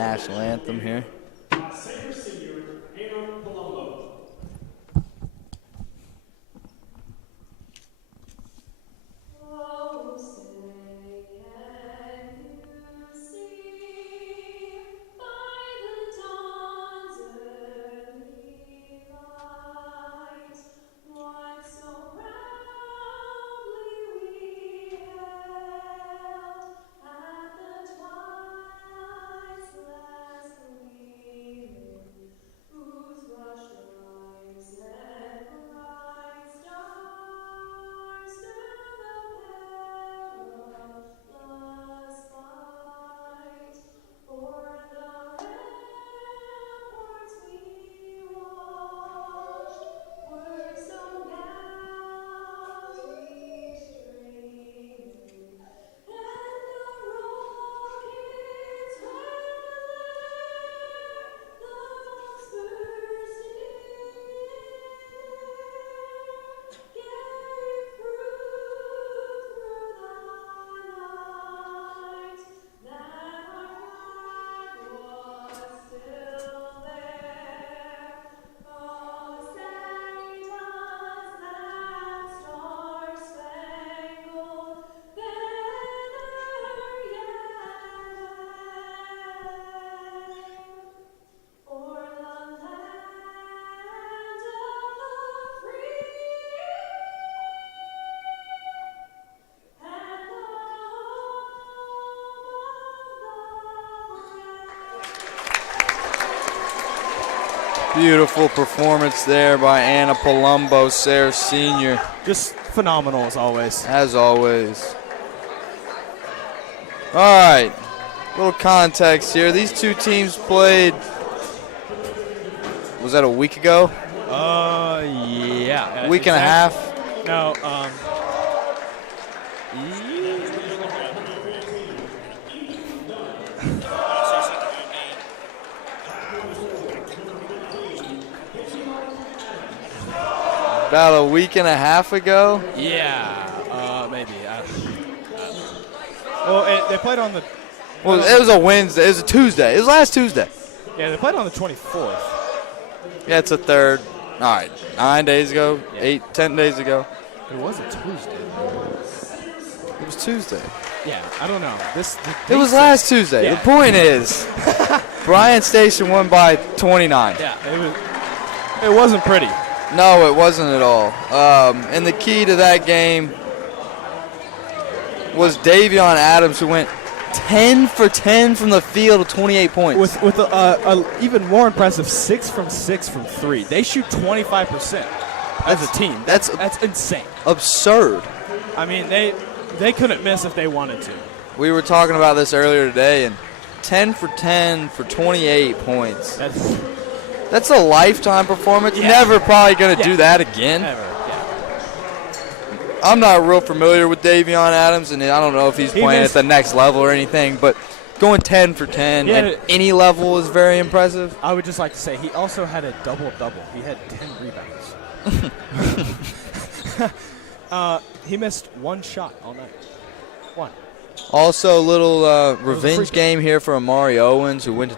national anthem here. Sayre senior, Palumbo. Beautiful performance there by Anna Palumbo, Sayre Senior. Just phenomenal as always. As always. All right, little context here. These two teams played, was that a week ago? Yeah. Week and a half? No, About a week and a half ago? yeah, maybe. Well, they played on the. Well, it was a Wednesday. It was a Tuesday. It was last Tuesday. Yeah, they played on the 24th. Yeah, it's a third. All right, 9 days ago, Yeah. 10 days ago. It was a Tuesday. It was Tuesday. Yeah, I don't know. It was last Tuesday. Yeah. The point is, Bryan Station won by 29. Yeah, it wasn't pretty. No, it wasn't at all. And the key to that game was Davion Adams, who went 10 for 10 from the field with 28 points. With a even more impressive 6 from 6 from 3. They shoot 25% as a team. That's insane. Absurd. I mean, they couldn't miss if they wanted to. We were talking about this earlier today, and 10 for 10 for 28 points. That's a lifetime performance. Yeah. Never probably going to do that again. Never. Yeah. I'm not real familiar with Davion Adams, and I don't know if he's playing at the next level or anything, but going 10 for 10 at any level is very impressive. I would just like to say he also had a double-double. He had 10 rebounds. He missed one shot all night. One. Also, a little revenge game here for Amari Owens, who went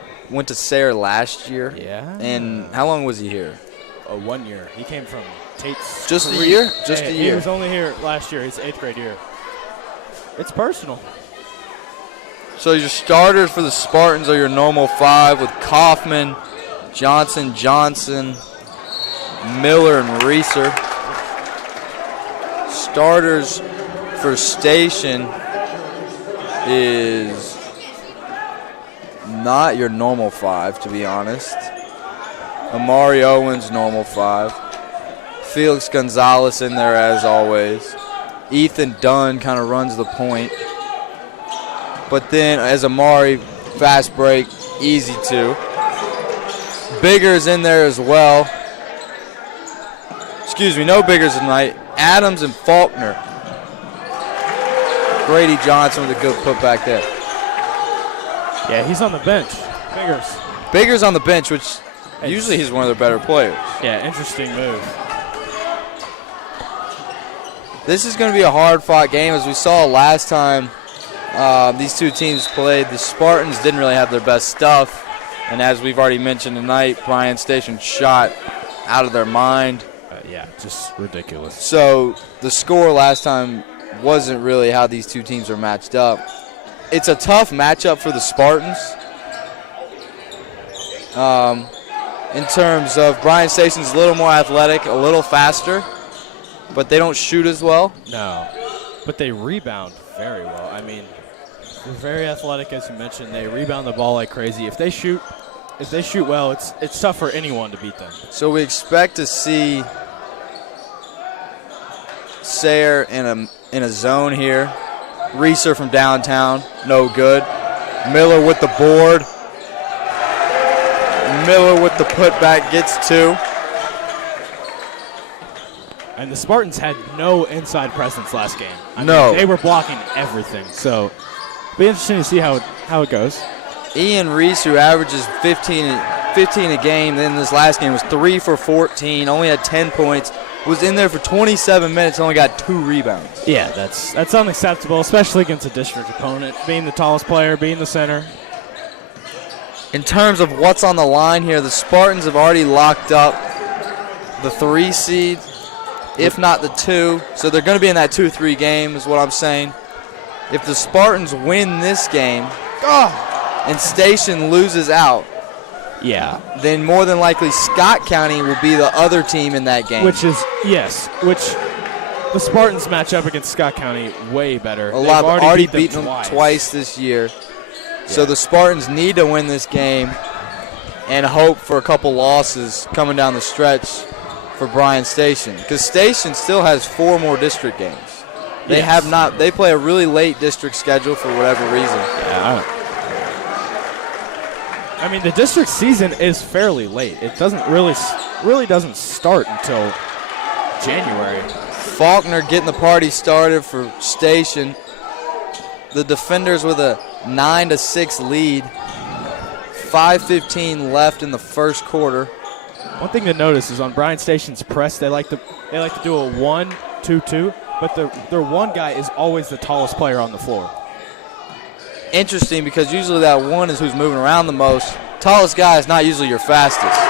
to Sayre last year. Yeah. And how long was he here? 1 year. He came from Tate's. Just a year? Just a year. He was only here last year. His 8th grade year. It's personal. So your starters for the Spartans are your normal 5 with Kaufman, Johnson, Miller, and Reeser. Starters for Station is not your normal 5, to be honest. Amari Owens, normal 5. Felix Gonzalez in there as always. Ethan Dunn kind of runs the point. But then as Amari, fast break, easy 2. Bigger's in there as well. Excuse me, no Biggers tonight. Adams and Faulkner. Grady Johnson with a good putback there. Yeah, he's on the bench. Bigger's on the bench, which usually he's one of their better players. Yeah, interesting move. This is going to be a hard-fought game, as we saw last time. these two teams played. The Spartans didn't really have their best stuff, and as we've already mentioned tonight, Bryan Station shot out of their mind. Yeah, just ridiculous. So the score last time wasn't really how these two teams are matched up. It's a tough matchup for the Spartans. In terms of Bryan Station's a little more athletic, a little faster, but they don't shoot as well. No, but they rebound very well. I mean, they're very athletic, as you mentioned. They rebound the ball like crazy. If they shoot well, it's tough for anyone to beat them. So we expect to see Sayre in a zone here. Reeser from downtown, no good. Miller with the board. Miller with the putback gets 2. And the Spartans had no inside presence last game. I No. mean, they were blocking everything. So it'll be interesting to see how it goes. Ian Reese, who averages 15 a game, then this last game was 3 for 14, only had 10 points, was in there for 27 minutes, only got 2 rebounds. Yeah, that's unacceptable, especially against a district opponent, being the tallest player, being the center. In terms of what's on the line here, the Spartans have already locked up the 3 seed, if not the 2. So they're going to be in that 2-3 game is what I'm saying. If the Spartans win this game and Station loses out, Yeah. then more than likely Scott County will be the other team in that game. Which the Spartans match up against Scott County way better. They've already beaten them them twice this year. So the Spartans need to win this game and hope for a couple losses coming down the stretch for Bryan Station, because Station still has 4 more district games. They have not. They play a really late district schedule for whatever reason. Yeah. I mean, the district season is fairly late. It doesn't really doesn't start until January. Faulkner getting the party started for Station. The defenders with a 9-6 lead. 5:15 left in the first quarter. One thing to notice is on Bryan Station's press, they like to do a 1-2-2, but their one guy is always the tallest player on the floor. Interesting, because usually that one is who's moving around the most. Tallest guy is not usually your fastest.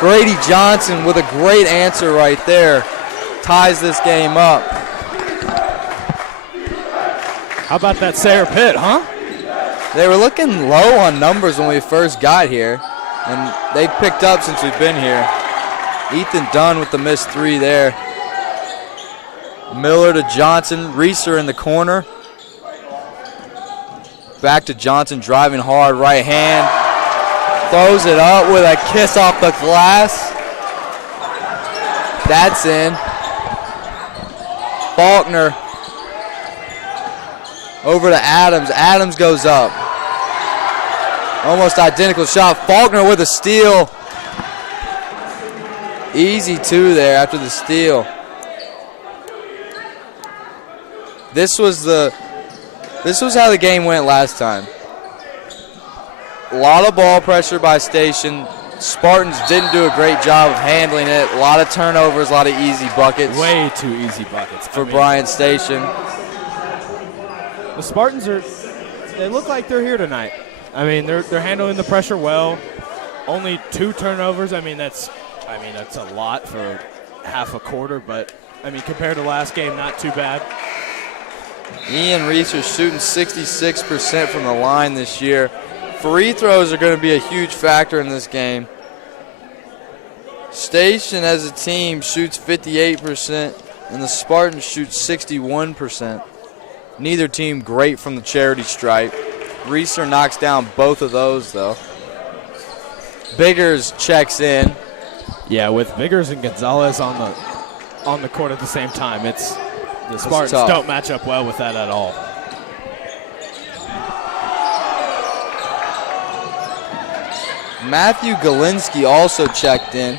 Grady Johnson with a great answer right there ties this game up. How about that Sayre pit, huh? They were looking low on numbers when we first got here, and they've picked up since we've been here. Ethan Dunn with the missed 3 there. Miller to Johnson. Reeser in the corner. Back to Johnson, driving hard, right hand. Throws it up with a kiss off the glass. That's in. Faulkner over to Adams. Adams goes up. Almost identical shot. Faulkner with a steal. Easy 2 there after the steal. This was how the game went last time. A lot of ball pressure by Station. Spartans didn't do a great job of handling it. A lot of turnovers, a lot of easy buckets. Way too easy buckets for Bryan Station. The Spartans they look like they're here tonight. I mean, they're handling the pressure well. Only 2 turnovers. I mean, that's a lot for half a quarter, but I mean, compared to last game, not too bad. Ian Reeser shooting 66% from the line this year. Free throws are going to be a huge factor in this game. Station as a team shoots 58%, and the Spartans shoot 61%. Neither team great from the charity stripe. Reeser knocks down both of those, though. Biggers checks in. Yeah, with Biggers and Gonzalez on the court at the same time, the Spartans don't match up well with that at all. Matthew Galinsky also checked in.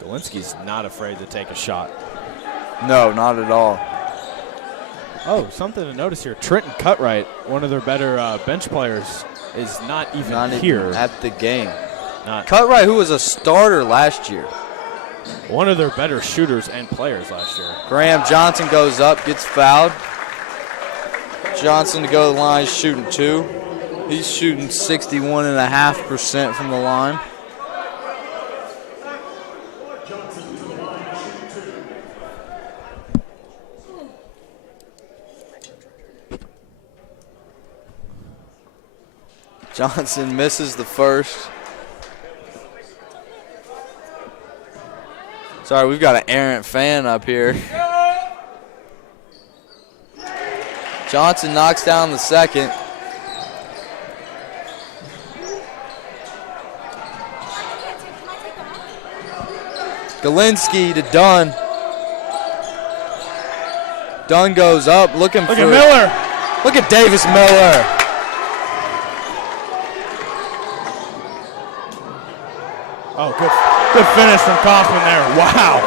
Galinsky's not afraid to take a shot. No, not at all. Oh, something to notice here. Trenton Cutright, one of their better bench players, is not even here. At the game. Not Cutright, who was a starter last year. one of their better shooters and players last year. Graham Johnson goes up, gets fouled. Johnson to go to the line, shooting 2. He's shooting 61.5% from the line. Johnson misses the first. Sorry, we've got an errant fan up here. Johnson knocks down the second. Galinsky to Dunn. Dunn goes up, looking for... Look at Miller. Look at Davis Miller. Oh, good finish from Kaufman there. Wow.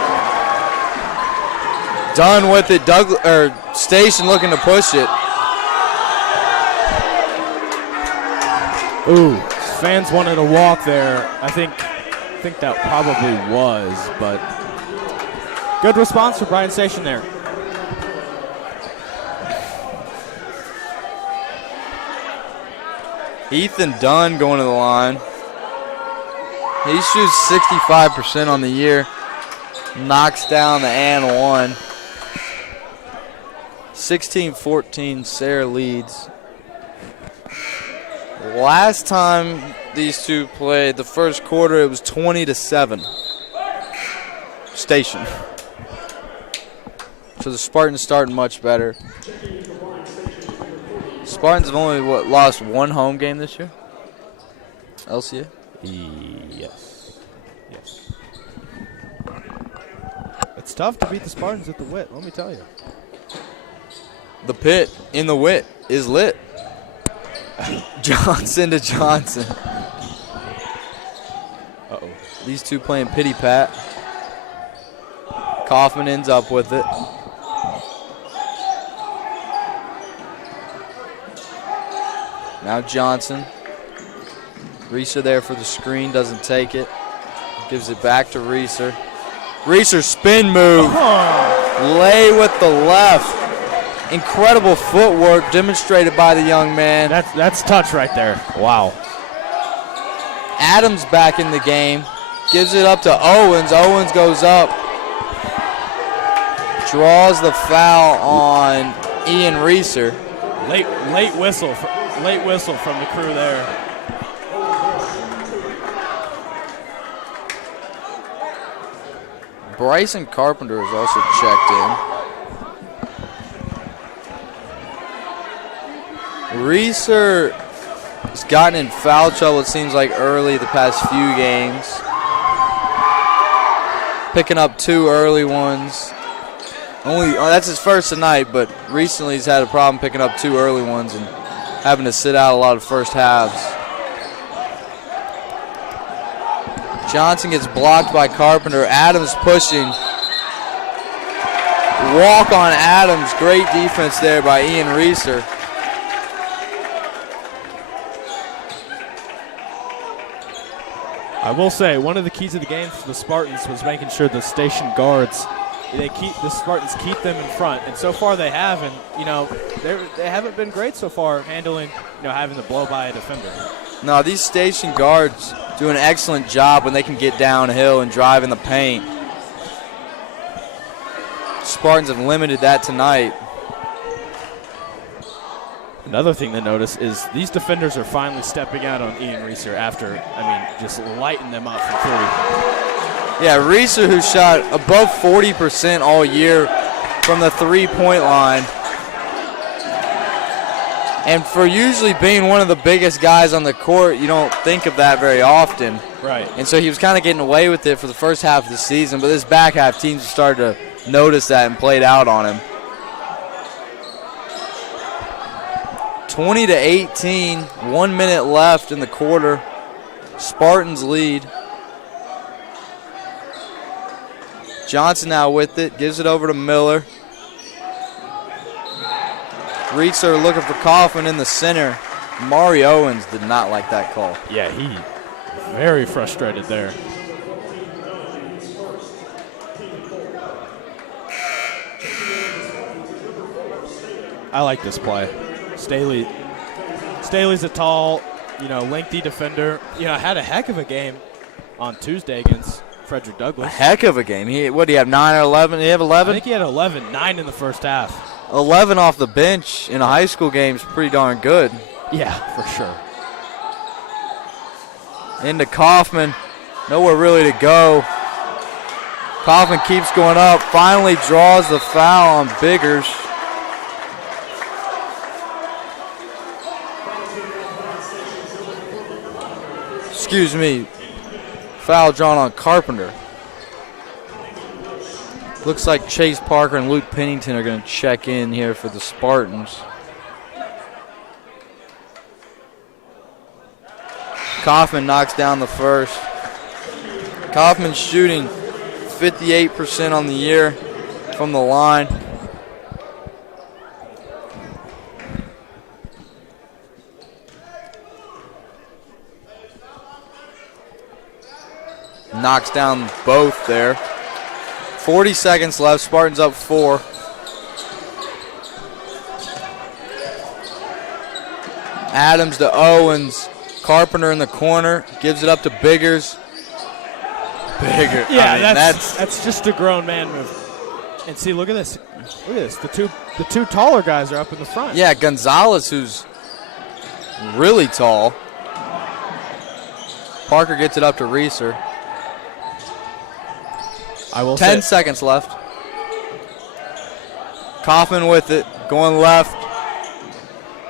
Dunn with it. Station looking to push it. Ooh, fans wanted to walk there. I think that probably was, but good response for Bryan Station there. Ethan Dunn going to the line. He shoots 65% on the year. Knocks down the and one. 16-14, Sayre leads. Last time these two played, the first quarter, it was 20-7. Station. So the Spartans starting much better. Spartans have only, lost one home game this year? LCA? Yes. It's tough to beat the Spartans at the Wit, let me tell you. The pit in the Wit is lit. Johnson to Johnson. Uh-oh. These two playing pity pat. Kaufman ends up with it. Now Johnson. Reeser there for the screen, doesn't take it. Gives it back to Reeser. Reeser spin move. Lay with the left. Incredible footwork demonstrated by the young man. That's touch right there. Wow. Adams back in the game. Gives it up to Owens. Owens goes up. Draws the foul on Ian Reeser. Late whistle from the crew there. Bryson Carpenter is also checked in. Reeser has gotten in foul trouble, it seems like, early the past few games. Picking up 2 early ones. That's his first tonight, but recently he's had a problem picking up 2 early ones and having to sit out a lot of first halves. Johnson gets blocked by Carpenter. Adams pushing. Walk on Adams. Great defense there by Ian Reeser. I will say, one of the keys of the game for the Spartans was making sure the station guards, the Spartans keep them in front, and so far they have, and they haven't been great so far handling, having to blow by a defender. No, these station guards do an excellent job when they can get downhill and drive in the paint. Spartans have limited that tonight. Another thing to notice is these defenders are finally stepping out on Ian Reeser after, just lighting them up from 3. Yeah, Reeser, who shot above 40% all year from the 3-point line. And for usually being one of the biggest guys on the court, you don't think of that very often. Right. And so he was kind of getting away with it for the first half of the season, but this back half teams have started to notice that and played out on him. 20-18, 1 minute left in the quarter. Spartans lead. Johnson now with it, gives it over to Miller. Reeser looking for Kaufman in the center. Maury Owens did not like that call. Yeah, he Very frustrated there. I like this play. Staley's a tall, lengthy defender. Had a heck of a game on Tuesday against Frederick A Douglass. heck of a game. What do you have, 9 or 11? Do you have 11? I think he had 11, 9 in the first half. 11 off the bench in a high school game is pretty darn good. Yeah, for sure. Into Kaufman. Nowhere really to go. Kaufman keeps going up. Finally draws the foul on Biggers. Excuse me. Foul drawn on Carpenter. Looks like Chase Parker and Luke Pennington are going to check in here for the Spartans. Kaufman knocks down the first. Kaufman's shooting 58% on the year from the line. Knocks down both there. 40 seconds left. Spartans up 4. Adams to Owens. Carpenter in the corner. Gives it up to Biggers. Bigger. Yeah, that's just a grown man move. And see, look at this. Look at this. The two taller guys are up in the front. Yeah, Gonzalez, who's really tall. Parker gets it up to Reeser. 10 seconds left. Kaufman with it, going left.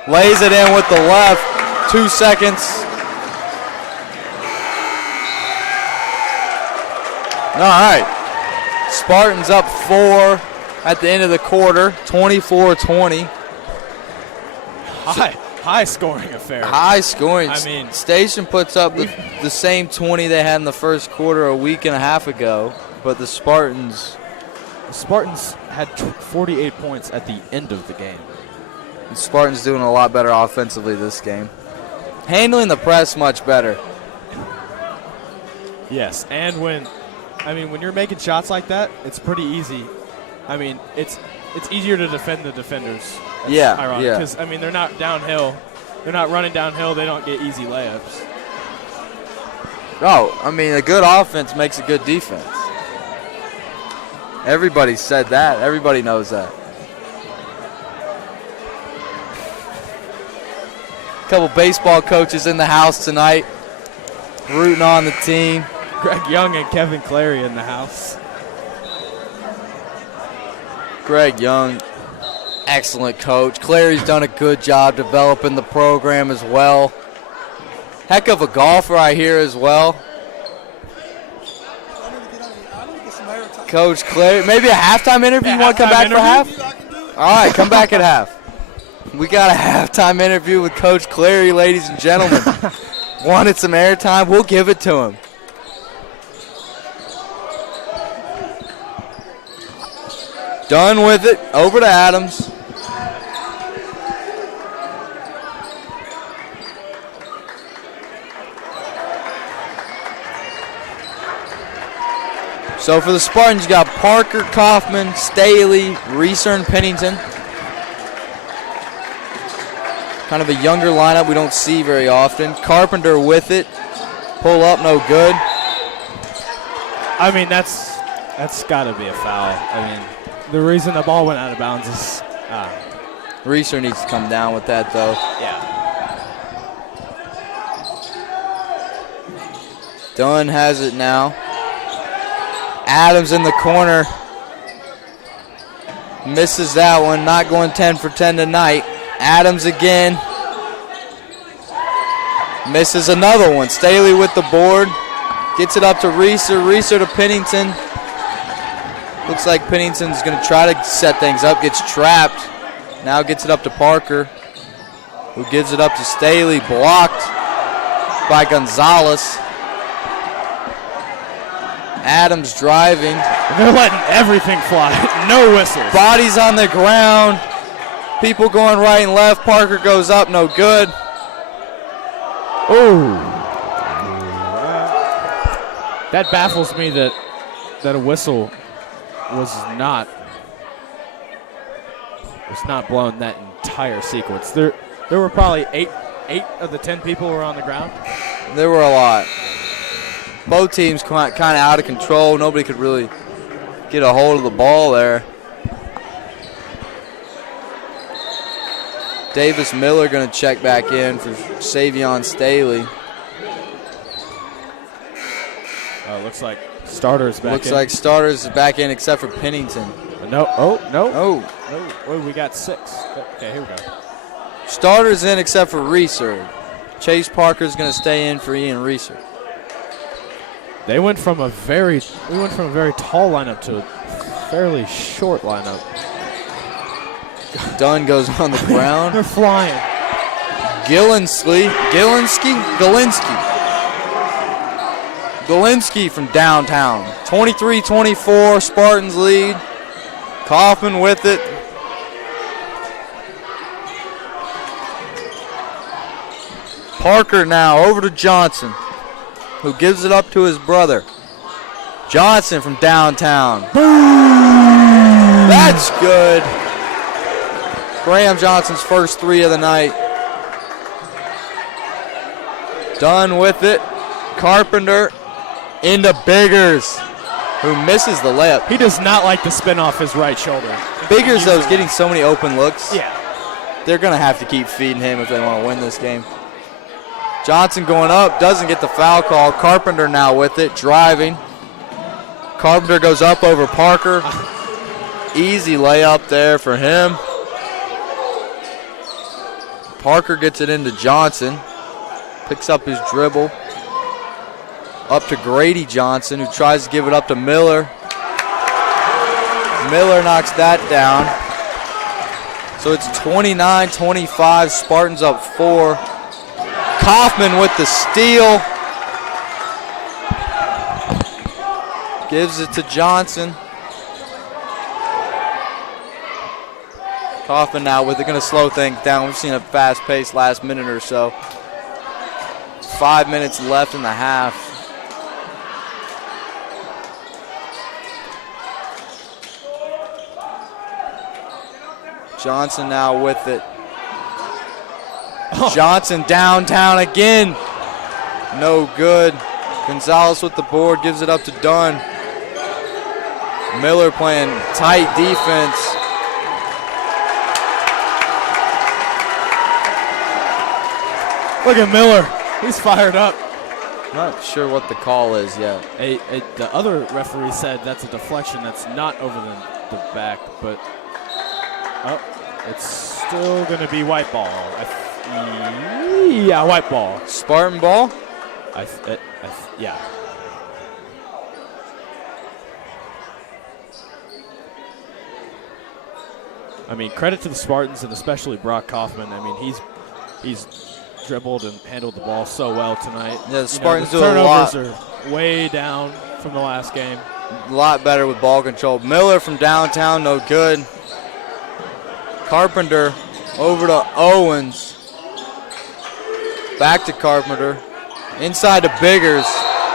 Lays it in with the left. 2 seconds. All right. Spartans up 4 at the end of the quarter, 24-20. High scoring affair. High scoring. I mean, Station puts up the same 20 they had in the first quarter a week and a half ago. But the Spartans had 48 points at the end of the game. The Spartans doing a lot better offensively this game. Handling the press much better. Yes, and when you're making shots like that, it's pretty easy. I mean, it's easier to defend the defenders. That's ironic, because they're not downhill. They're not running downhill. They don't get easy layups. Oh, a good offense makes a good defense. Everybody said that. Everybody knows that. A couple baseball coaches in the house tonight, rooting on the team. Greg Young and Kevin Clary in the house. Greg Young, excellent coach. Clary's done a good job developing the program as well. Heck of a golfer, I hear, as well. Coach Clary, maybe a halftime interview. You want to come back for half? All right, come back at half. We got a halftime interview with Coach Clary, ladies and gentlemen. Wanted some airtime? We'll give it to him. Done with it. Over to Adams. So for the Spartans, you got Parker, Kaufman, Staley, Reeser, and Pennington. Kind of a younger lineup we don't see very often. Carpenter with it. Pull up, no good. That's got to be a foul. The reason the ball went out of bounds is... Reeser needs to come down with that, though. Yeah. Dunn has it now. Adams in the corner. Misses that one. Not going 10 for 10 tonight. Adams again. Misses another one. Staley with the board. Gets it up to Reeser. Reeser to Pennington. Looks like Pennington's going to try to set things up. Gets trapped. Now gets it up to Parker, who gives it up to Staley. Blocked by Gonzalez. Adams driving. They're letting everything fly. No whistles. Bodies on the ground. People going right and left. Parker goes up, no good. Oh. That baffles me that a whistle was not blown that entire sequence. There were probably eight of the 10 people who were on the ground. There were a lot. Both teams kind of out of control. Nobody could really get a hold of the ball there. Davis Miller going to check back in for Savion Staley. Looks like starters back in. Looks like starters is back in except for Pennington. No. Oh, no. Oh. No. Oh, we got 6. Okay, here we go. Starters in except for Reeser. Chase Parker's going to stay in for Ian Reeser. We went from a very tall lineup to a fairly short lineup. Dunn goes on the ground. They're flying. Galinsky from downtown. 23-24, Spartans lead. Kaufman with it. Parker now over to Johnson, who gives it up to his brother. Johnson from downtown. Boom! That's good. Graham Johnson's first 3 of the night. Done with it. Carpenter into Biggers, who misses the layup. He does not like to spin off his right shoulder. Biggers, though, is getting so many open looks. Yeah. They're going to have to keep feeding him if they want to win this game. Johnson going up, doesn't get the foul call. Carpenter now with it, driving. Carpenter goes up over Parker. Easy layup there for him. Parker gets it into Johnson. Picks up his dribble. Up to Grady Johnson, who tries to give it up to Miller. Miller knocks that down. So it's 29-25, Spartans up 4. Kaufman with the steal. Gives it to Johnson. Kaufman now with it, going to slow things down. We've seen a fast-paced last minute or so. 5 minutes left in the half. Johnson now with it. Johnson downtown again. No good. Gonzalez with the board, gives it up to Dunn. Miller playing tight defense. Look at Miller. He's fired up. Not sure what the call is yet. The other referee said that's a deflection. That's not over the back, but it's still going to be white ball. Yeah, white ball. Spartan ball? Yeah. I mean, credit to the Spartans and especially Brock Kaufman. I mean, he's dribbled and handled the ball so well tonight. Yeah, the Spartans do a lot. lot. Turnovers are way down from the last game. A lot better with ball control. Miller from downtown, no good. Carpenter over to Owens. Back to Carpenter. Inside to Biggers.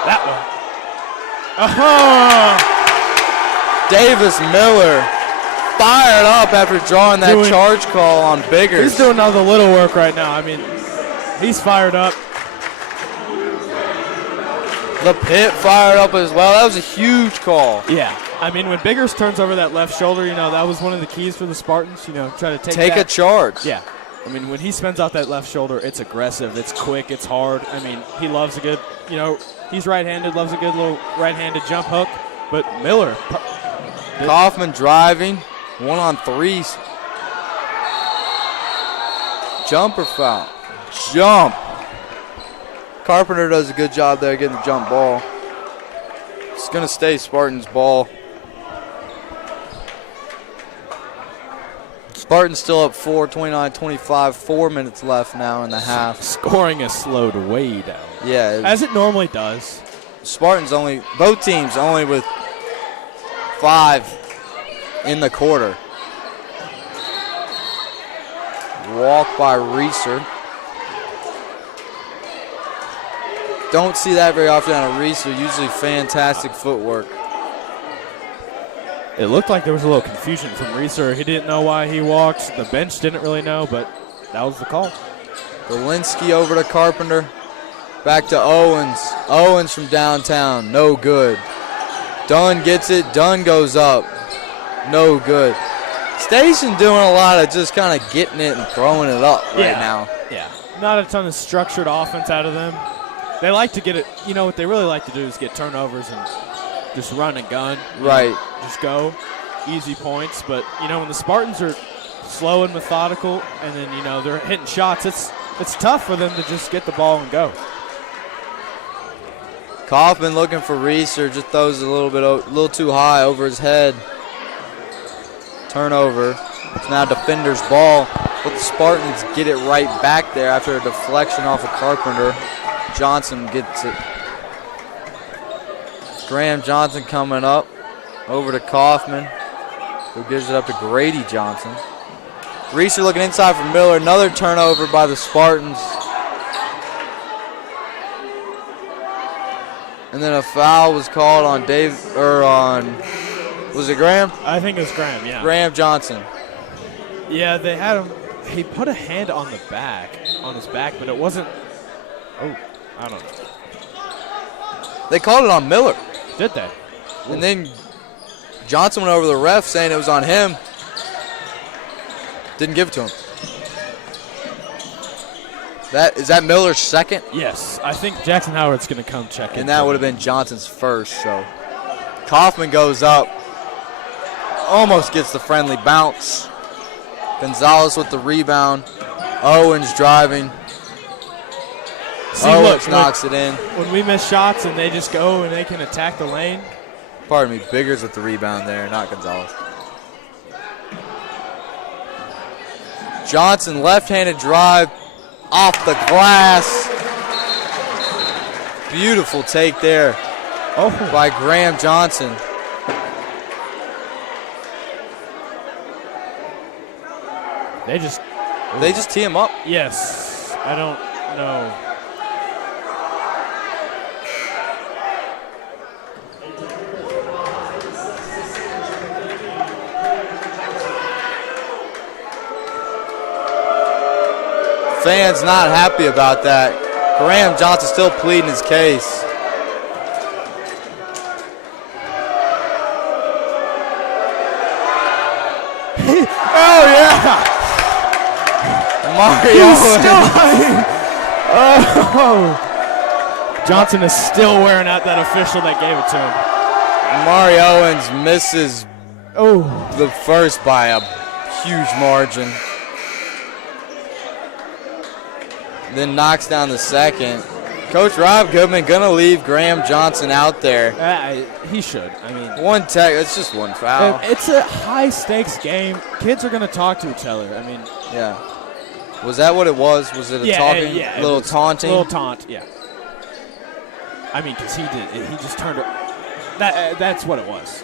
That one. Davis Miller fired up after drawing that charge call on Biggers. He's doing all the little work right now. I mean, he's fired up. The Pit fired up as well. That was a huge call. Yeah. I mean, when Biggers turns over that left shoulder, that was one of the keys for the Spartans, try to take a charge. Yeah. I mean, when he spins out that left shoulder, it's aggressive, it's quick, it's hard. I mean, he loves a good, he's right-handed, loves a good little right-handed jump hook. But Miller. Kaufman driving, 1-on-3s. Jumper foul. Jump. Carpenter does a good job there getting the jump ball. It's going to stay Spartans' ball. Spartans still up 4, 29-25. 4 minutes left now in the half. Scoring has slowed way down. Yeah. As it normally does. Spartans both teams only with 5 in the quarter. Walk by Reeser. Don't see that very often out of Reeser. Usually fantastic footwork. It looked like there was a little confusion from Reeser. He didn't know why he walked. The bench didn't really know, but that was the call. Galinsky over to Carpenter. Back to Owens. Owens from downtown. No good. Dunn gets it. Dunn goes up. No good. Station doing a lot of just kind of getting it and throwing it up right now. Yeah. Not a ton of structured offense out of them. They like to get it. You know what they really like to do is get turnovers and just run and gun. Right. Just go. Easy points. But, when the Spartans are slow and methodical and then, they're hitting shots, it's tough for them to just get the ball and go. Kaufman looking for Reeser, just throws it a little too high over his head. Turnover. It's now defender's ball, but the Spartans get it right back there after a deflection off of Carpenter. Johnson gets it. Graham Johnson coming up over to Kaufman, who gives it up to Grady Johnson. Reeser looking inside for Miller. Another turnover by the Spartans. And then a foul was called on was it Graham? I think it was Graham, yeah. Graham Johnson. Yeah, they had him. He put a hand on his back, but it wasn't. Oh, I don't know. They called it on Miller. Did they? And then Johnson went over the ref saying it was on him. Didn't give it to him. Is that Miller's second? Yes. I think Jackson Howard's going to come check in. And that would have been Johnson's first. So Kaufman goes up. Almost gets the friendly bounce. Gonzalez with the rebound. Owens driving. Owens knocks it in. When we miss shots and they just go and they can attack the lane. Pardon me, Biggers with the rebound there, not Gonzalez. Johnson, left-handed drive off the glass. Beautiful take there by Graham Johnson. They just tee him up? Yes. I don't know. Fans not happy about that. Graham Johnson still pleading his case. Oh, yeah. Mario. Johnson is still wearing out that official that gave it to him. Mari Owens misses the first by a huge margin. Then knocks down the second. Coach Rob Goodman gonna leave Graham Johnson out there. He should. I mean, it's just one foul. It's a high stakes game. Kids are gonna talk to each other. I mean, yeah. Was that what it was? Was it a talking, little taunting? Little taunt, yeah. I mean, because he just turned it. That's what it was.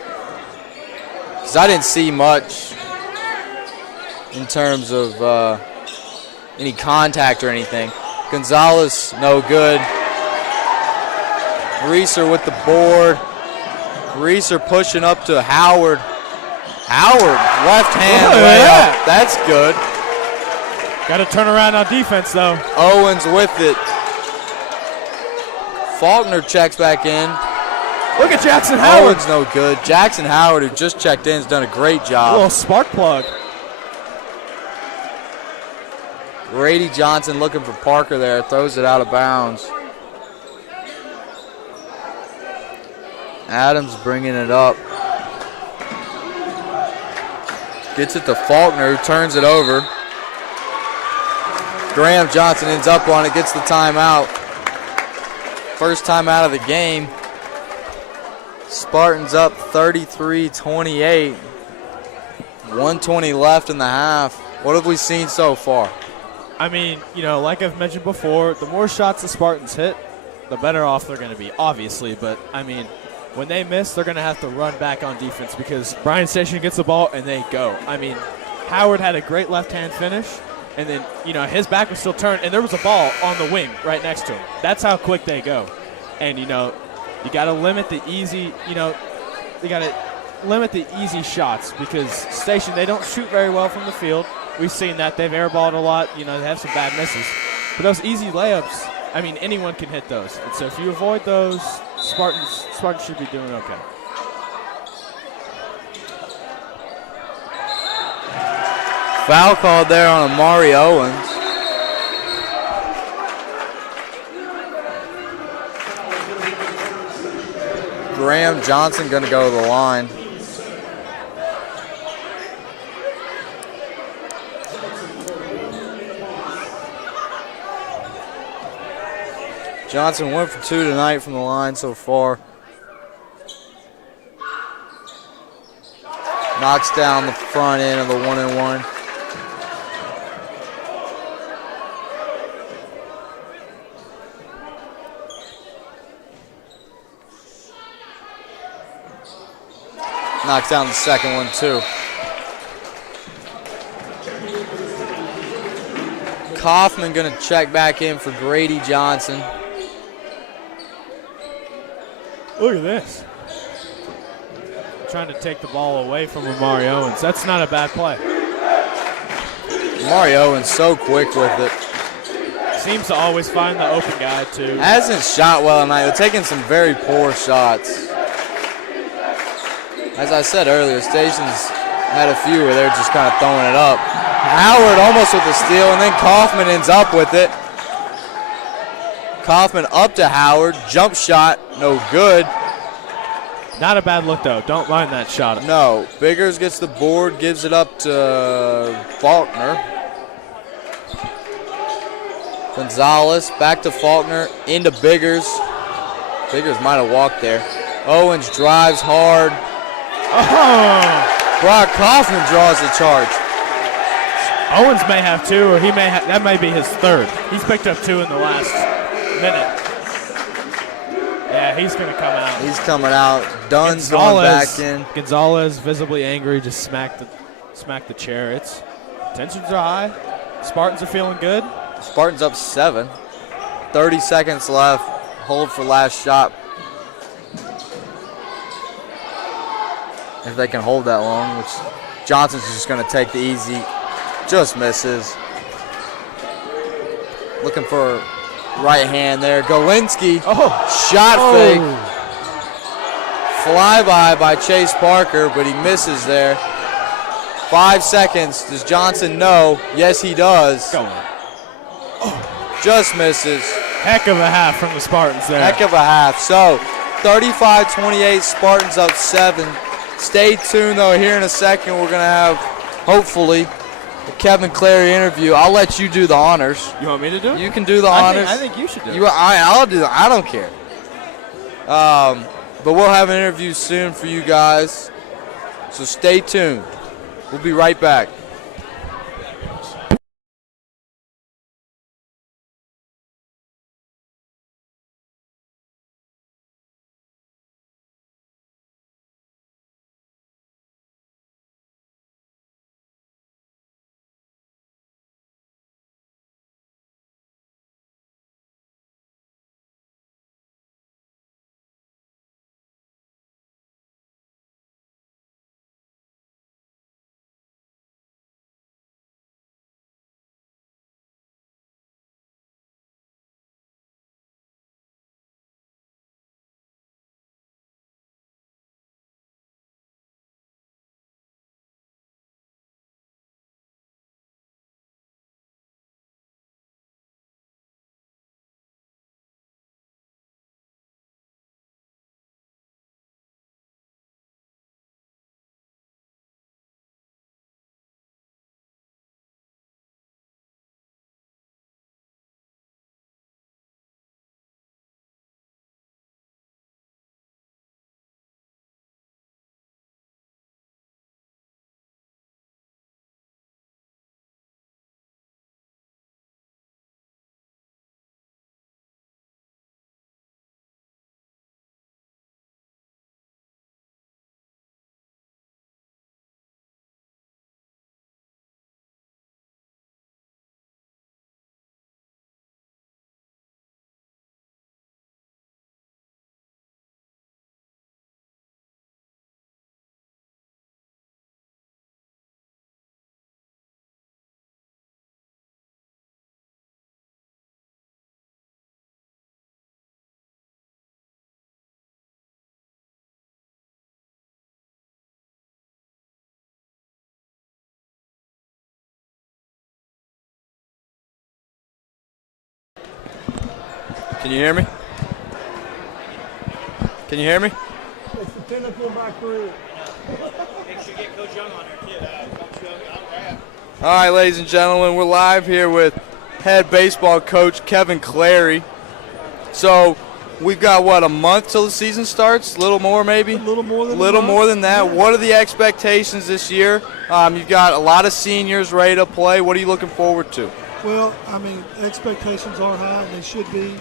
Because I didn't see much in terms of any contact or anything. Gonzalez, no good. Reeser with the board. Reeser pushing up to Howard. Howard, left hand layup. That's good. Got to turn around on defense, though. Owens with it. Faulkner checks back in. Look at Jackson Howard. Owens no good. Jackson Howard, who just checked in, has done a great job. A little spark plug. Grady Johnson looking for Parker there. Throws it out of bounds. Adams bringing it up. Gets it to Faulkner, who turns it over. Graham Johnson ends up on it, gets the timeout. First timeout of the game. Spartans up 33-28. 1:20 left in the half. What have we seen so far? I mean, like I've mentioned before, the more shots the Spartans hit, the better off they're going to be, obviously. But, I mean, when they miss, they're going to have to run back on defense because Bryan Station gets the ball and they go. I mean, Howard had a great left-hand finish, and then, his back was still turned, and there was a ball on the wing right next to him. That's how quick they go. And, you got to limit the easy, you got to limit the easy shots because Station, they don't shoot very well from the field. We've seen that. They've airballed a lot. They have some bad misses. But those easy layups, I mean, anyone can hit those. And so if you avoid those, Spartans should be doing okay. Foul called there on Amari Owens. Graham Johnson going to go to the line. Johnson 1 for 2 tonight from the line so far. Knocks down the front end of the 1-and-1. Knocks down the second one too. Kaufman going to check back in for Grady Johnson. Look at this. Trying to take the ball away from Amari Owens. That's not a bad play. Amari Owens so quick with it. Seems to always find the open guy, too. Hasn't shot well tonight. They're taking some very poor shots. As I said earlier, Station's had a few where they're just kind of throwing it up. Howard almost with the steal, and then Kaufman ends up with it. Kaufman up to Howard. Jump shot, no good. Not a bad look, though. Don't mind that shot. No. Biggers gets the board, gives it up to Faulkner. Gonzalez back to Faulkner, into Biggers. Biggers might have walked there. Owens drives hard. Oh! Brock Kaufman draws the charge. Owens may have two, or that may be his third. He's picked up two in the last minute. Yeah, he's going to come out. He's coming out. Dunn's going back in. Gonzalez, visibly angry, just smacked the chair. Tensions are high. Spartans are feeling good. Spartans up 7. 30 seconds left. Hold for last shot. If they can hold that long, which Johnson's just going to take the easy. Just misses. Looking for right hand there. Galinsky. Shot fake. Flyby by Chase Parker, but he misses there. 5 seconds. Does Johnson know? Yes, he does. Go on. Just misses. Heck of a half from the Spartans there. Heck of a half. So, 35-28, Spartans up 7. Stay tuned, though. Here in a second, we're going to have, hopefully, a Kevin Clary interview. I'll let you do the honors. You want me to do it? You can do the honors. I think you should do it. I'll do it. I don't care. But we'll have an interview soon for you guys. So stay tuned. We'll be right back. Can you hear me? Can you hear me? It's the pinnacle of my career. Make sure you get Coach Young on there, too. Coach Young, All right, ladies and gentlemen, we're live here with head baseball coach Kevin Clary. So we've got, what, a month till the season starts? A little more, maybe? A little more than that. Yeah. What are the expectations this year? You've got a lot of seniors ready to play. What are you looking forward to? Well, I mean, expectations are high, and they should be.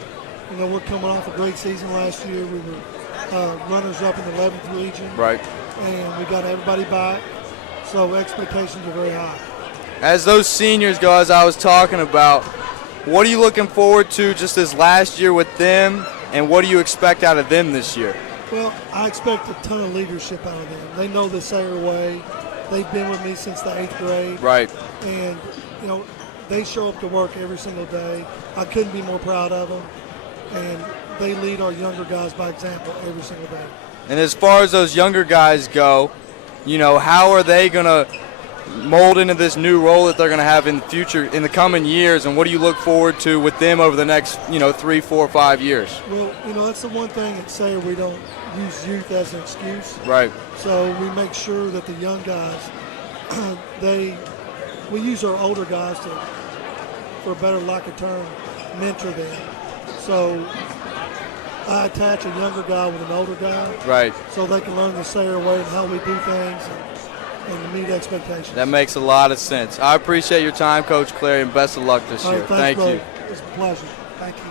You know, we're coming off a great season last year. We were runners-up in the 11th region. Right. And we got everybody back, so expectations are very high. As those seniors go, as I was talking about, what are you looking forward to just this last year with them, and what do you expect out of them this year? Well, I expect a ton of leadership out of them. They know the Sayre way. They've been with me since the 8th grade. Right. And, you know, they show up to work every single day. I couldn't be more proud of them. And they lead our younger guys by example every single day. And as far as those younger guys go, you know, how are they going to mold into this new role that they're going to have in the future, in the coming years, and what do you look forward to with them over the next, 3, 4, 5 years? Well, that's the one thing at Sayre, we don't use youth as an excuse. Right. So we make sure that the young guys, we use our older guys to, for a better lack of term, mentor them. So I attach a younger guy with an older guy. Right. So they can learn the Sayre way and how we do things and to meet expectations. That makes a lot of sense. I appreciate your time, Coach Clary, and best of luck this All year. right, Thank brother. you. It's a pleasure. Thank you.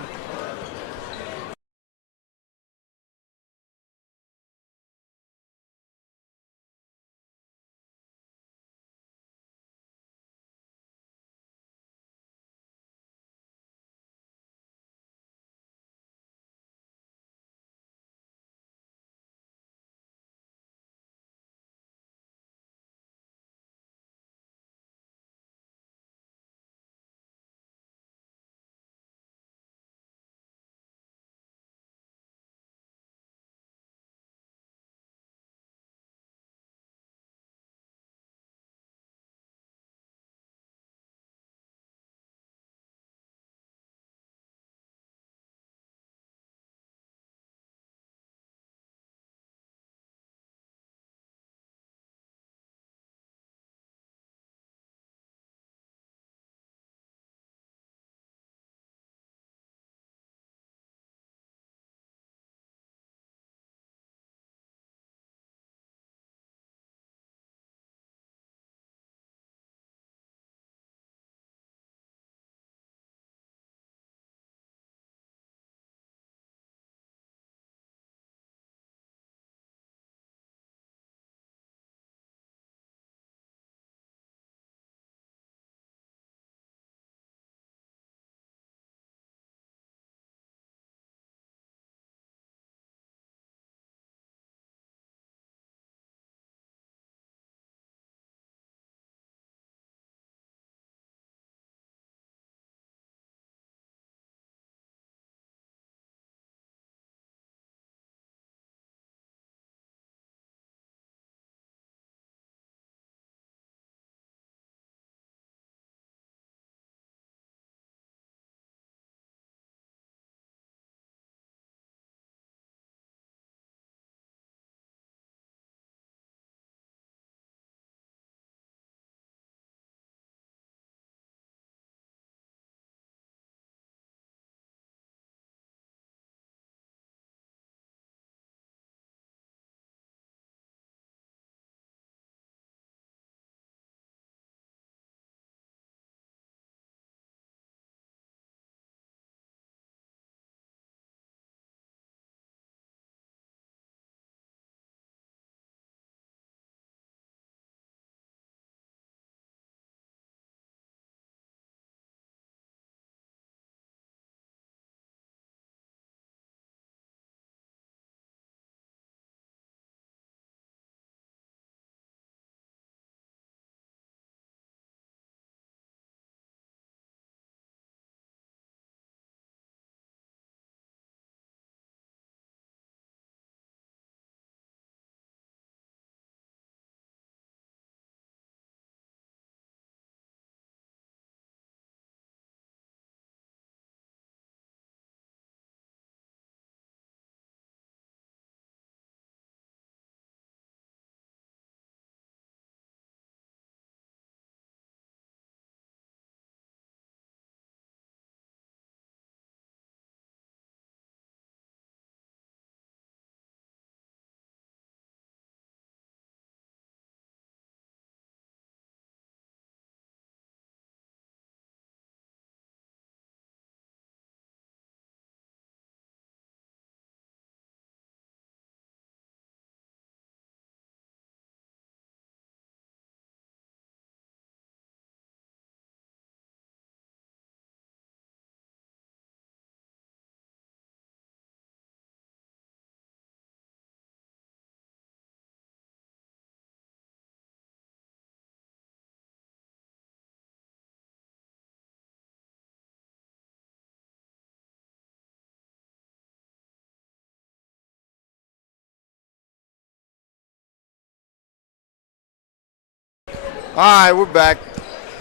All right, we're back.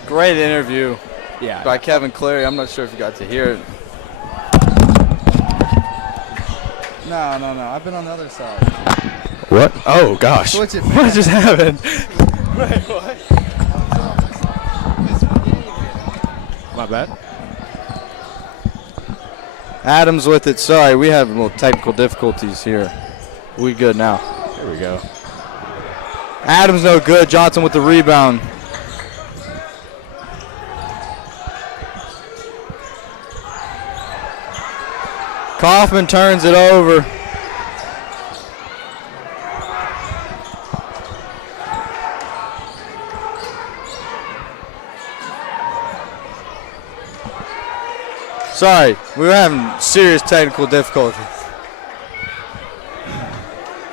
Great interview Yeah. by Kevin Clary. I'm not sure if you got to hear it. No. I've been on the other side. What? Oh, gosh. Switch it. What just happened? Wait, what? My bad. Adams with it. Sorry, we have a little technical difficulties here. We good now. Here we go. Adams no good. Johnson with the rebound. Kaufman turns it over. Sorry, we were having serious technical difficulties.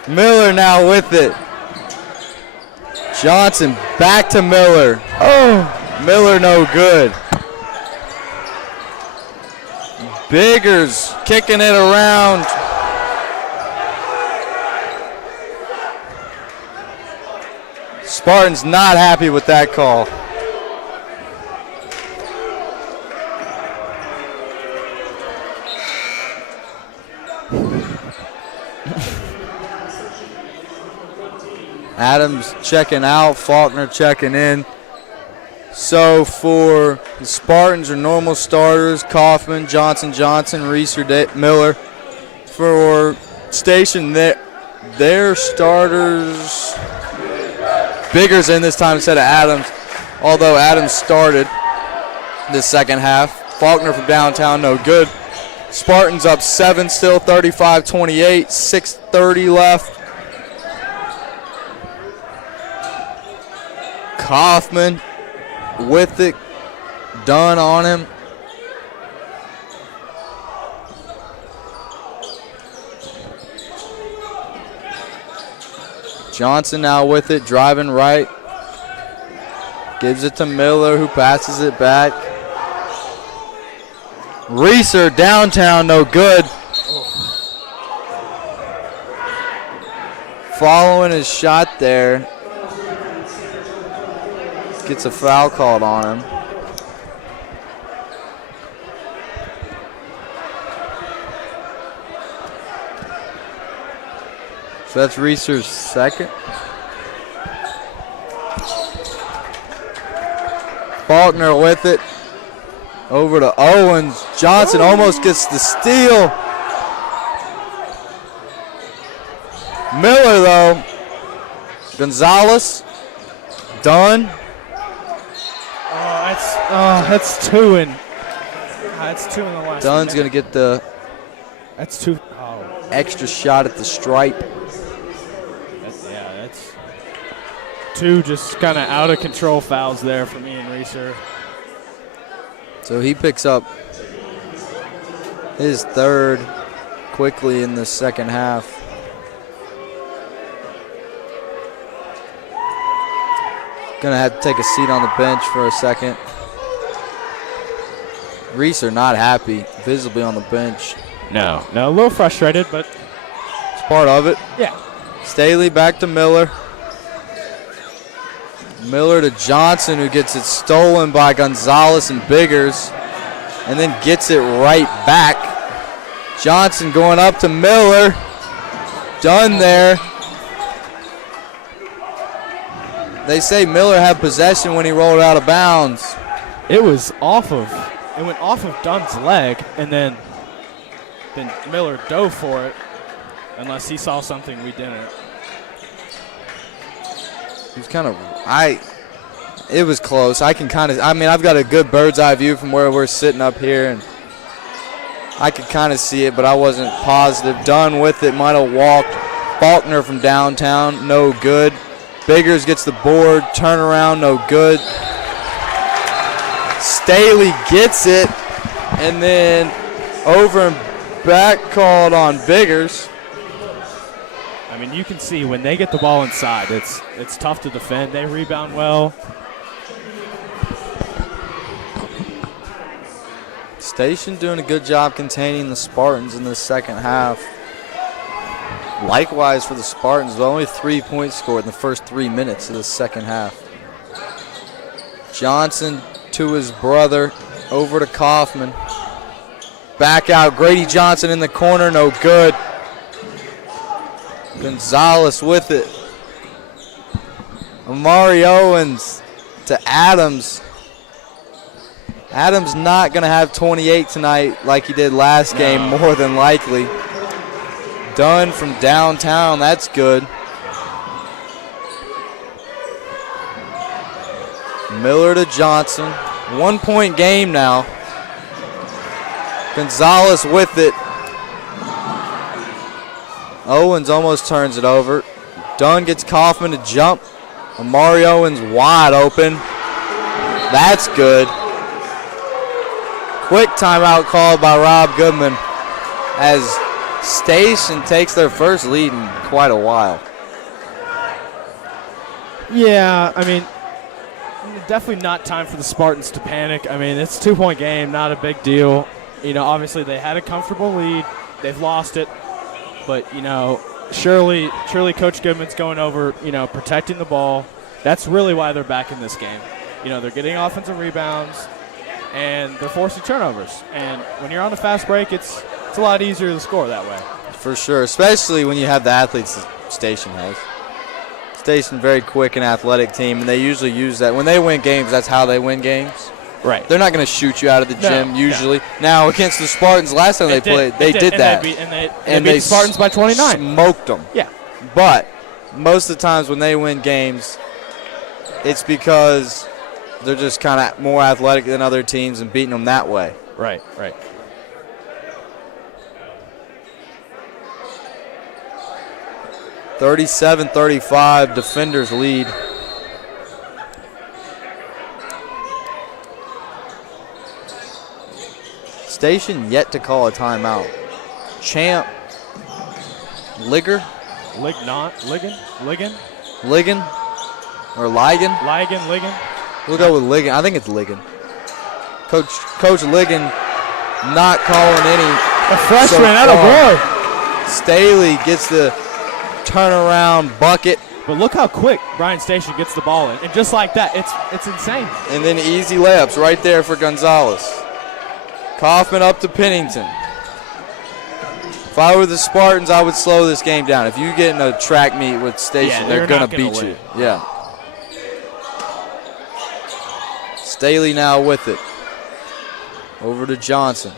Miller now with it. Johnson back to Miller. Oh, Miller no good. Biggers kicking it around. Spartans not happy with that call. Adams checking out, Faulkner checking in. So for the Spartans are normal starters, Kaufman, Johnson, Reeser, Miller. For Station, their starters, Biggers in this time instead of Adams, although Adams started the second half. Faulkner from downtown, no good. Spartans up 7 still, 35-28, 6:30 left. Kaufman with it, done on him. Johnson now with it, driving right. Gives it to Miller, who passes it back. Reeser downtown, no good. Following his shot there. Gets a foul called on him. So that's Reeser's second. Faulkner with it. Over to Owens. Johnson almost gets the steal. Miller though. Gonzalez. Done. That's two in. That's two in the last. Dunn's going to get the That's two. extra shot at the stripe. That's two just kind of out of control fouls there for me and Reeser. So he picks up his third quickly in the second half. Gonna have to take a seat on the bench for a second. Reeser not happy, visibly on the bench. No, a little frustrated, but It's part of it. yeah. Staley back to Miller. Miller to Johnson, who gets it stolen by Gonzalez and Biggers, and then gets it right back. Johnson going up to Miller. Done there. They say Miller had possession when he rolled out of bounds. It went off of Dunn's leg, and then Miller dove for it, unless he saw something we didn't. It was it was close. I've got a good bird's eye view from where we're sitting up here, and I could kind of see it, but I wasn't positive. Dunn with it, might have walked. Faulkner from downtown, no good. Biggers gets the board, turnaround, no good. Staley gets it, and then over and back called on Biggers. I mean, you can see when they get the ball inside, it's tough to defend. They rebound well. Station doing a good job containing the Spartans in the second half. Likewise for the Spartans, only 3 points scored in the first 3 minutes of the second half. Johnson to his brother, over to Kaufman. Back out, Grady Johnson in the corner, no good. Gonzalez with it. Amari Owens to Adams. Adams not going to have 28 tonight like he did last game, more than likely. Dunn from downtown, that's good. Miller to Johnson. 1 point game now. Gonzalez with it. Owens almost turns it over. Dunn gets Kaufman to jump. Amari Owens wide open. That's good. Quick timeout called by Rob Goodman as Station takes their first lead in quite a while. Yeah, I mean, definitely not time for the Spartans to panic. I mean, it's a 2 point game, not a big deal. You know, obviously they had a comfortable lead. They've lost it. But, you know, surely Coach Goodman's going over, you know, protecting the ball. That's really why they're back in this game. You know, they're getting offensive rebounds, and they're forcing turnovers. And when you're on a fast break, it's a lot easier to score that way. For sure, especially when you have the athletes that Station has. Station, very quick and athletic team, and they usually use that. When they win games, that's how they win games. Right. They're not going to shoot you out of the gym usually. No. Now, against the Spartans last time they played, they did that. They beat the Spartans by 29. Smoked them. Yeah. But most of the times when they win games, it's because they're just kind of more athletic than other teams and beating them that way. Right, right. (37-35), defenders lead. Station yet to call a timeout. Champ, Ligon, or Ligon. We'll go with Ligon. I think it's Ligon. Coach Ligon not calling any. A freshman, attaboy. Staley gets the turnaround bucket. But look how quick Bryan Station gets the ball in. And just like that, it's insane. And then easy layups right there for Gonzalez. Kaufman up to Pennington. If I were the Spartans, I would slow this game down. If you get in a track meet with Station, they're going to beat you. Yeah. Staley now with it. Over to Johnson.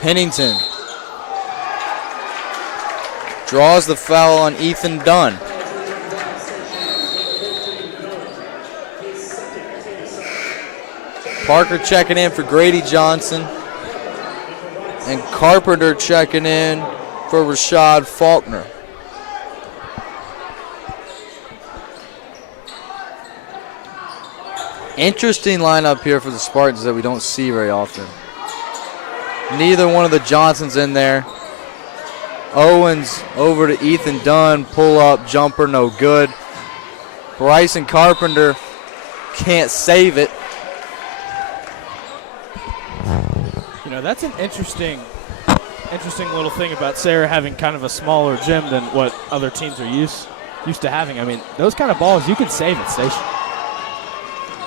Pennington draws the foul on Ethan Dunn. Parker checking in for Grady Johnson. And Carpenter checking in for Rashad Faulkner. Interesting lineup here for the Spartans that we don't see very often. Neither one of the Johnsons in there. Owens over to Ethan Dunn. Pull up, jumper, no good. Bryson Carpenter can't save it. You know, that's an interesting little thing about Sayre having kind of a smaller gym than what other teams are used to having. I mean, those kind of balls you can save at Station.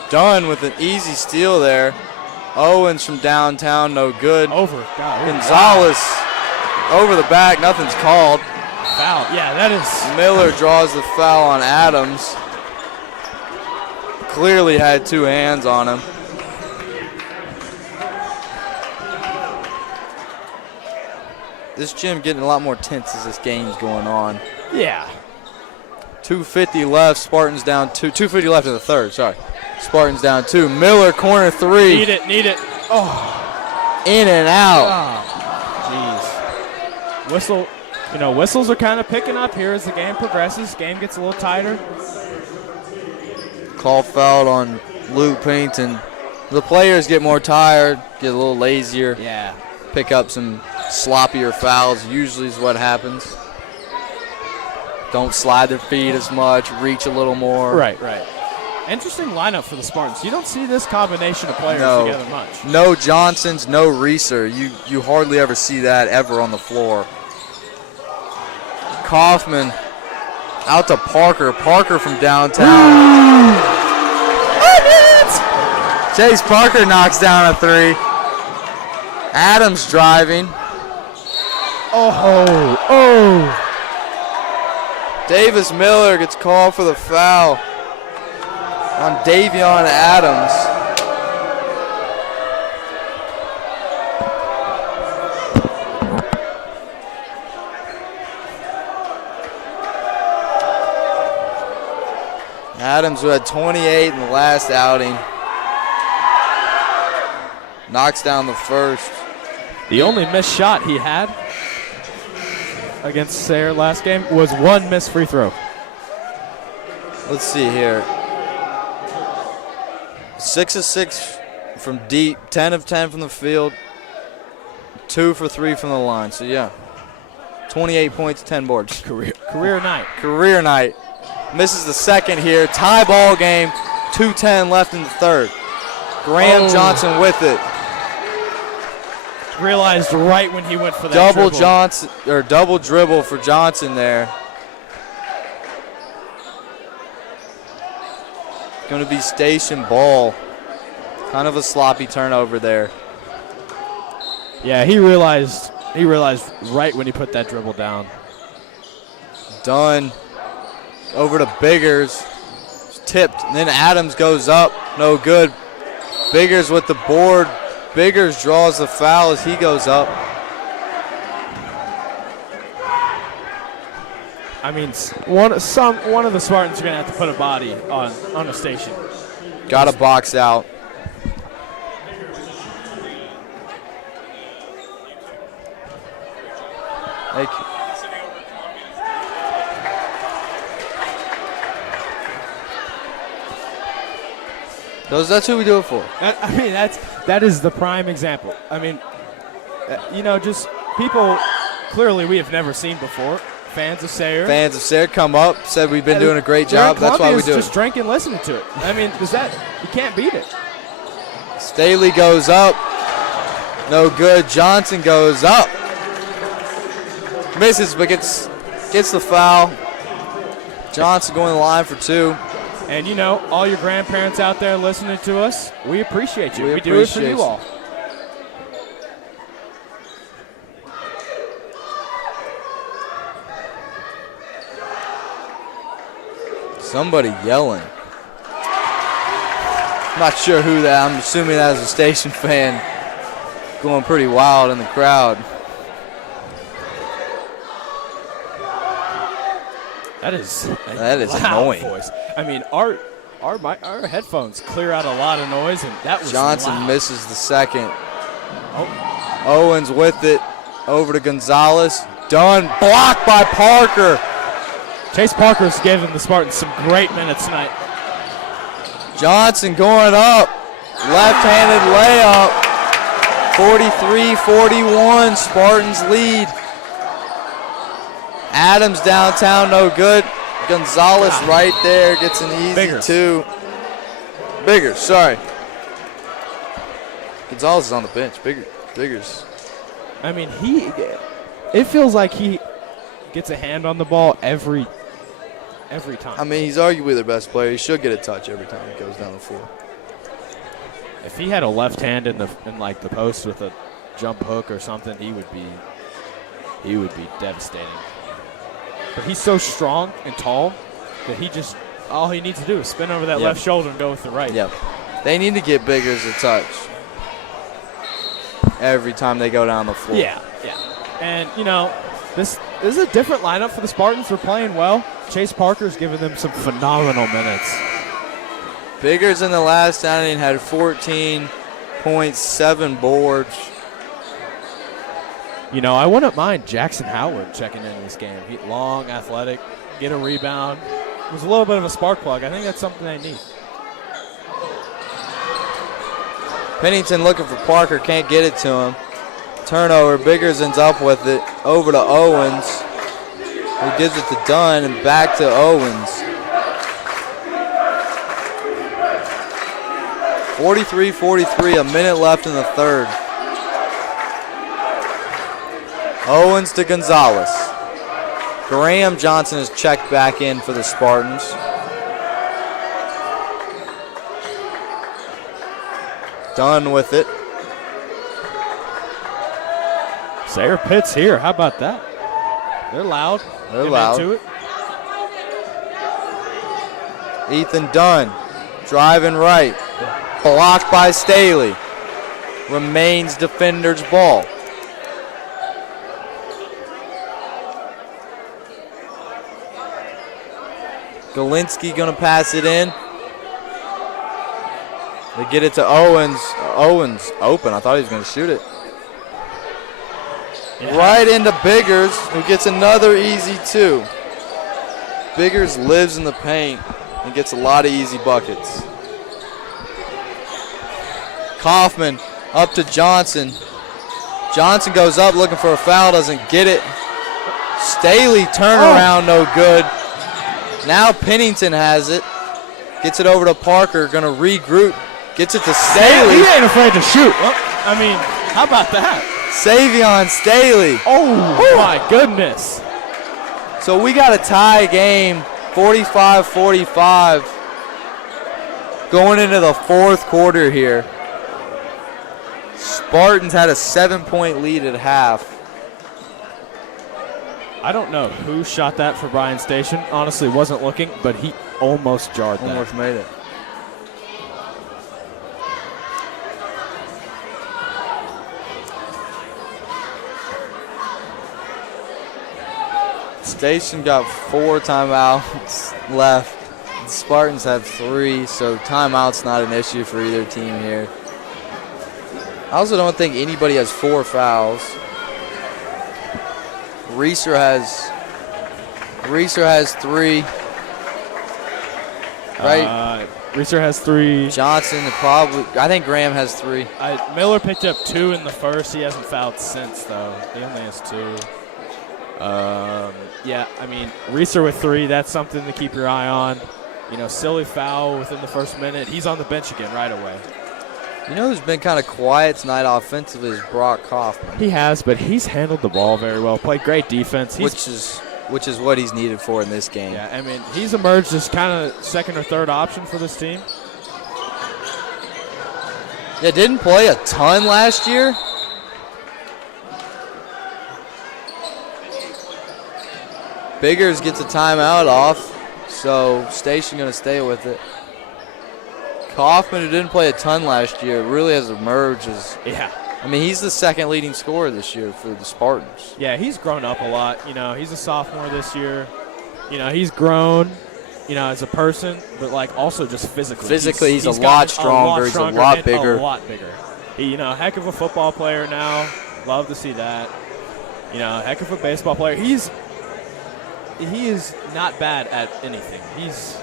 Dunn with an easy steal there. Owens from downtown, no good. Over. God, Gonzalez over the back, nothing's called. Foul. Yeah, that is. Miller draws the foul on Adams. Clearly had two hands on him. This gym getting a lot more tense as this game's going on. Yeah. 2:50 left. Spartans down 2. 2:50 left in the third. Sorry. Spartans down 2. Miller corner 3. Need it. Oh. In and out. Jeez. Whistle. You know, whistles are kind of picking up here as the game progresses. Game gets a little tighter. Call fouled on Luke Pennington. The players get more tired, get a little lazier. Yeah. Pick up some sloppier fouls, usually is what happens. Don't slide their feet as much, reach a little more. Right. Interesting lineup for the Spartans. You don't see this combination of players together much. No Johnsons, no Reeser. You hardly ever see that ever on the floor. Kaufman out to Parker. Parker from downtown. Chase Parker knocks down a three. Adams driving. Oh. Davis Miller gets called for the foul on Davion Adams. Adams, who had 28 in the last outing, knocks down the first. The only missed shot he had against Sayre last game was one missed free throw. Let's see here. 6 of 6 from deep, 10 of 10 from the field, 2 for 3 from the line. So, yeah, 28 points, 10 boards. Career night. Career night. Misses the second here. Tie ball game. 2:10 left in the third. Graham Johnson with it. Realized right when he went for that double dribble for Johnson there. Going to be station ball. Kind of a sloppy turnover there. Yeah, he realized right when he put that dribble down. Dunn over to Biggers. Tipped. And then Adams goes up. No good. Biggers with the board. Biggers draws the foul as he goes up. I mean, one of the Spartans are going to have to put a body on a station. Got to box out. That's who we do it for. That is the prime example. I mean, just people clearly we have never seen before. Fans of Sayre come up, said we've been doing a great job. That's why we do it. Just drinking, listening to it. I mean, you can't beat it. Staley goes up. No good. Johnson goes up. Misses, but gets the foul. Johnson going to the line for 2. And, all your grandparents out there listening to us, we appreciate you. We do it for you all. Somebody yelling. I'm not sure who that. I'm assuming that is a station fan going pretty wild in the crowd. That is annoying. Voice. I mean, our headphones clear out a lot of noise, and that was Johnson loud. misses the second. Owens with it over to Gonzalez. Done. Blocked by Parker. Chase Parker's given the Spartans some great minutes tonight. Johnson going up. Left-handed layup. 43-41. Spartans lead. Adams downtown, no good. Gonzalez right there gets an easy 2. Biggers, sorry. Gonzalez is on the bench. Biggers. I mean, it feels like he gets a hand on the ball every time. I mean, he's arguably their best player. He should get a touch every time he goes down the floor. If he had a left hand in the post with a jump hook or something, he would be devastating. But he's so strong and tall that all he needs to do is spin over that left shoulder and go with the right. Yep. They need to get Biggers a touch every time they go down the floor. Yeah. And, this is a different lineup for the Spartans. They're playing well. Chase Parker's giving them some phenomenal minutes. Biggers in the last outing had 14 points, 7 boards. I wouldn't mind Jackson Howard checking in this game. Long, athletic, get a rebound. It was a little bit of a spark plug. I think that's something they need. Pennington looking for Parker, can't get it to him. Turnover, Biggers ends up with it. Over to Owens, who gives it to Dunn, and back to Owens. 43-43, a minute left in the third. Owens to Gonzalez. Graham Johnson is checked back in for the Spartans. Done with it. Sayre Pitts here. How about that? They're loud. They're Get loud. into it. Ethan Dunn driving right. Blocked by Staley. Remains defender's ball. Galinsky gonna pass it in. They get it to Owens. Owens open. I thought he was gonna shoot it. Yeah. Right into Biggers, who gets another easy two. Biggers lives in the paint and gets a lot of easy buckets. Kaufman up to Johnson. Johnson goes up looking for a foul, doesn't get it. Staley turnaround, no good. Now Pennington has it. Gets it over to Parker, gonna regroup. Gets it to Staley. He ain't afraid to shoot. Well, I mean, how about that? Savion Staley. Oh, my goodness. So we got a tie game, 45-45, going into the fourth quarter here. Spartans had a 7-point lead at half. I don't know who shot that for Bryan Station. Honestly, wasn't looking, but he almost jarred that. Almost made it. Station got 4 timeouts left. The Spartans have 3, so timeout's not an issue for either team here. I also don't think anybody has 4 fouls. Reeser has 3. Right? Reeser has 3. Johnson probably. I think Graham has 3. Miller picked up 2 in the first. He hasn't fouled since, though. He only has 2. Yeah, I mean, Reeser with 3, that's something to keep your eye on. You know, silly foul within the first minute. He's on the bench again right away. You know who's been kind of quiet tonight offensively is Brock Kaufman. He has, but he's handled the ball very well. Played great defense. Which is what he's needed for in this game. Yeah, I mean, he's emerged as kind of second or third option for this team. Yeah, didn't play a ton last year. Biggers gets a timeout off, so Station going to stay with it. Kaufman, who didn't play a ton last year, really has emerged as. Yeah. I mean, he's the second leading scorer this year for the Spartans. Yeah, he's grown up a lot. You know, he's a sophomore this year. You know, he's grown, you know, as a person, but, like, also just physically. Physically, he's a lot stronger. He's a lot bigger. A lot bigger. He, you know, heck of a football player now. Love to see that. You know, heck of a baseball player. He is not bad at anything. He's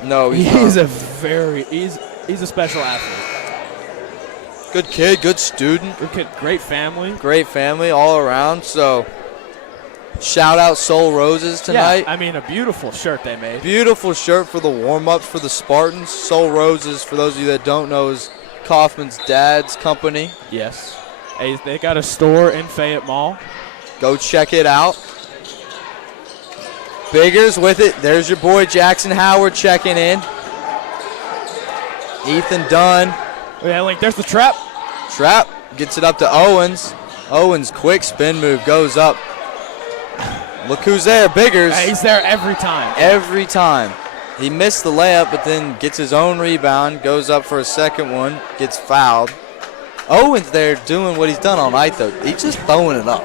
a special athlete. Good kid, good student. Good kid, great family. Great family all around. So, shout out Soul Roses tonight. Yeah, I mean, a beautiful shirt they made. Beautiful shirt for the warm-ups for the Spartans. Soul Roses, for those of you that don't know, is Kaufman's dad's company. Yes. They got a store in Fayette Mall. Go check it out. Biggers with it. There's your boy Jackson Howard checking in. Ethan Dunn. Yeah, Link, there's the trap. Trap gets it up to Owens. Owens, quick spin move, goes up. Look who's there, Biggers. Yeah, he's there every time. Every time. He missed the layup, but then gets his own rebound, goes up for a second one, gets fouled. Owens there doing what he's done all night, though. He's just throwing it up.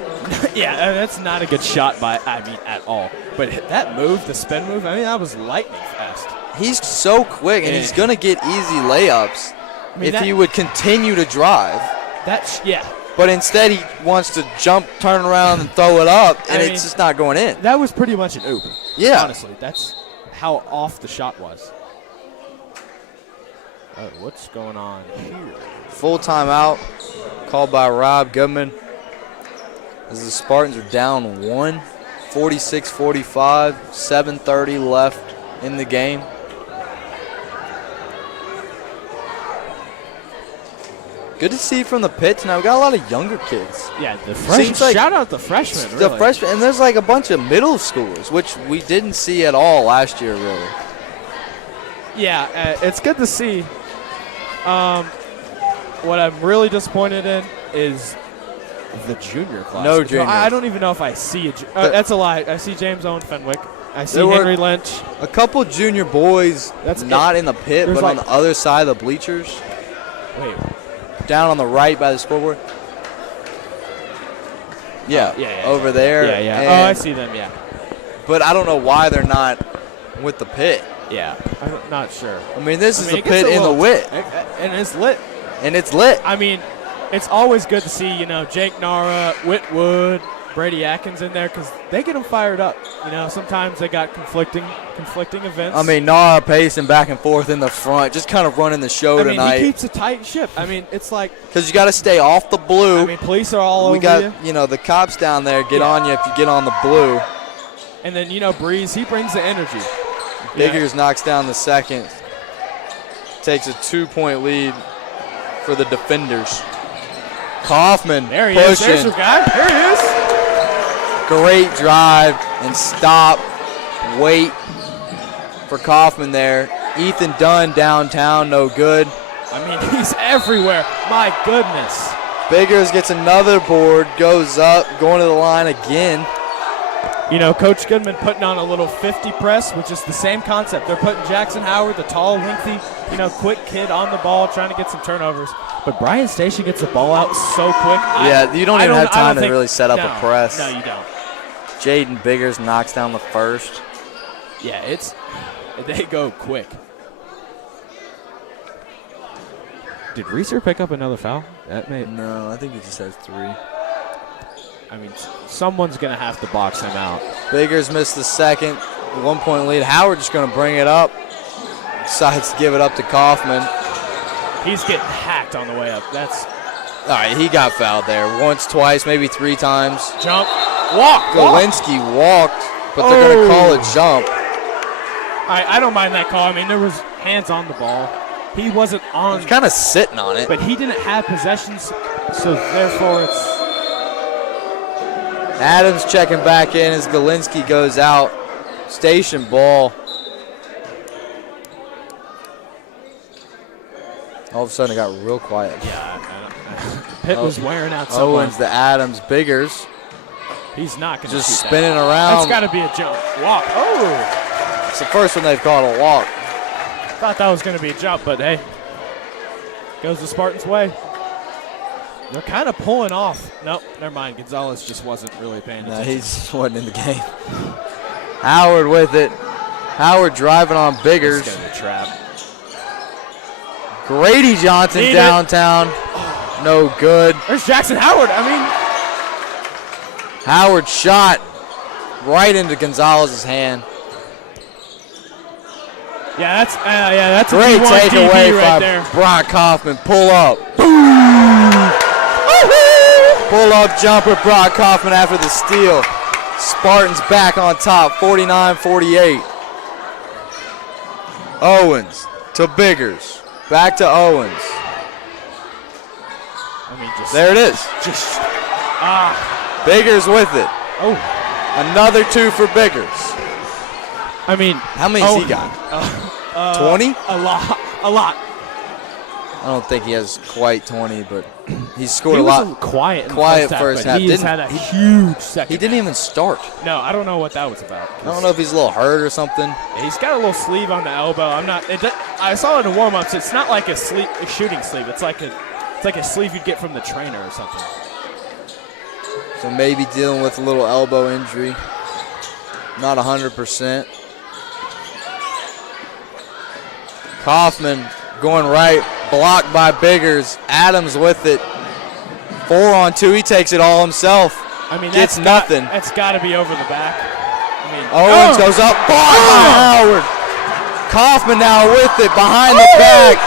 Yeah, that's not a good shot at all. But that move, the spin move, that was lightning fast. He's so quick, and he's going to get easy layups if he would continue to drive. Yeah. But instead, he wants to jump, turn around, and throw it up, and it's just not going in. That was pretty much an oop. Yeah. Honestly, that's how off the shot was. What's going on here? Full timeout called by Rob Goodman as the Spartans are down 1, 46-45, 7:30 left in the game. Good to see from the pit tonight. We got a lot of younger kids. Yeah, the freshmen. Seems like Shout out the freshmen. The Really. freshmen, and there's like a bunch of middle schoolers, which we didn't see at all last year, really. Yeah, it's good to see. What I'm really disappointed in is the junior class. No juniors. I don't even know if I see that's a lie. I see James Owen Fenwick. I see There were Henry Lynch. A couple junior boys That's not in the pit, There's but on like- the other side of the bleachers, Wait. down on the right by the scoreboard. Yeah, yeah, over there. Yeah, yeah. And- Oh, I see them, yeah. But I don't know why they're not with the pit. Yeah. I'm not sure. I mean, this is it the gets pit a in the little- wit, And it's lit. and it's lit. I mean, it's always good to see, Jake Nara, Whitwood, Brady Atkins in there because they get them fired up. Sometimes they got conflicting events. I mean, Nara pacing back and forth in the front, just kind of running the show he tonight. keeps a tight ship. I mean, it's like, Because you got to stay off the blue. police are all we over got, you. the cops down there get Yeah. on you if you get on the blue. And then, Breeze, he brings the energy. Biggers knocks down the second. Takes a 2-point lead for the defenders. Kaufman There he is. There's pushing. your guy. There he is. Great drive and stop. Wait for Kaufman there. Ethan Dunn downtown, no good. I mean, he's everywhere. My goodness. Biggers gets another board, goes up, going to the line again. Coach Goodman putting on a little 50 press, which is the same concept. They're putting Jackson Howard, the tall, lengthy, quick kid on the ball, trying to get some turnovers. But Bryan Station gets the ball out so quick. Yeah, you don't even have time to think- really set up no, a press. No, you don't. Jaden Biggers knocks down the first. Yeah, they go quick. Did Reeser pick up another foul? No, I think he just has 3. I mean, someone's going to have to box him out. Biggers missed the second. 1-point lead. Howard just going to bring it up. Decides to give it up to Kaufman. He's getting hacked on the way up. That's All right, he got fouled there. Once, twice, maybe 3 times. jump. Walk. Galinsky walked, but they're going to call a jump. I don't mind that call. I mean, there was hands on the ball. He wasn't on. He's kind of sitting on it. But he didn't have possessions, so therefore it's. Adams checking back in as Galinsky goes out. Station ball. All of a sudden it got real quiet. Yeah, Pitt was wearing out so Owens much. to Adams. Biggers He's not going to just shoot spinning that. around. That's got to be a jump. Walk. Oh! It's the first one they've called a walk. Thought that was going to be a jump, but hey, goes the Spartans' way. They're kind of pulling off. Nope, never mind. Gonzalez just wasn't really paying No, attention. he just wasn't in the game. Howard with it. Howard driving on Biggers. It's going to be a trap. Grady Johnson Need it. downtown. No good. There's Jackson Howard. I mean, Howard shot right into Gonzalez's hand. yeah, that's a Great D1 takeaway DB right by there. Brock Kaufman. Pull up. Pull up jumper Brock Kaufman after the steal. Spartans back on top, 49-48. Owens to Biggers. Back to Owens. I mean, just There it is. Biggers with it. oh, Another 2 for Biggers. I mean, How many has he got? 20? a lot. I don't think he has quite 20, but he's scored He a was lot. quiet in the Quiet first first half, half. but he has Didn't- had a huge second. He didn't even start. No, I don't know what that was about. I don't know if he's a little hurt or something. He's got a little sleeve on the elbow. I saw it in warm-ups. It's not like a shooting sleeve. It's like a sleeve you'd get from the trainer or something. So maybe dealing with a little elbow injury. Not 100%. Kaufman going right. Blocked by Biggers. Adams with it. 4-on-2. He takes it all himself. I mean, Gets nothing. That's got to be over the back. I mean, Owens goes up. Blocked by Howard. Kaufman now with it behind the back.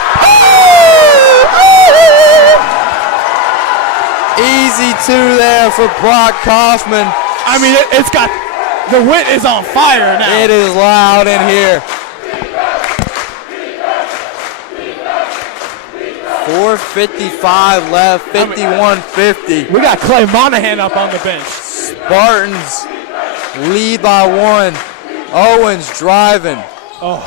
Easy 2 there for Brock Kaufman. I mean, it's got the wit is on fire now. It is loud in here. 4:55 left, 51-50. We got Clay Monahan up on the bench. Spartans lead by 1. Owens driving. Oh.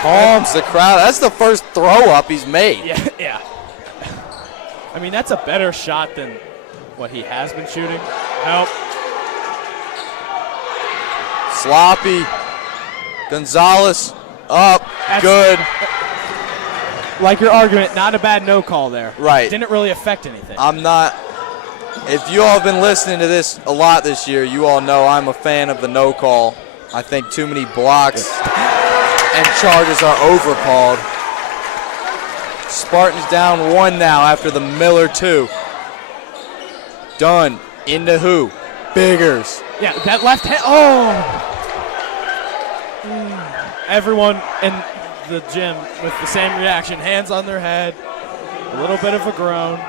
Calms the crowd. That's the first throw up he's made. Yeah. I mean, that's a better shot than what he has been shooting. Help. Sloppy. Gonzalez up. Good. Like your argument, not a bad no call there. Right. Didn't really affect anything. I'm not. If you all have been listening to this a lot this year, you all know I'm a fan of the no call. I think too many blocks and charges are overcalled. Spartans down 1 now after the Miller 2. Dunn into who? Biggers. Yeah, that left hand. Oh! Everyone in the gym with the same reaction. Hands on their head. A little bit of a groan.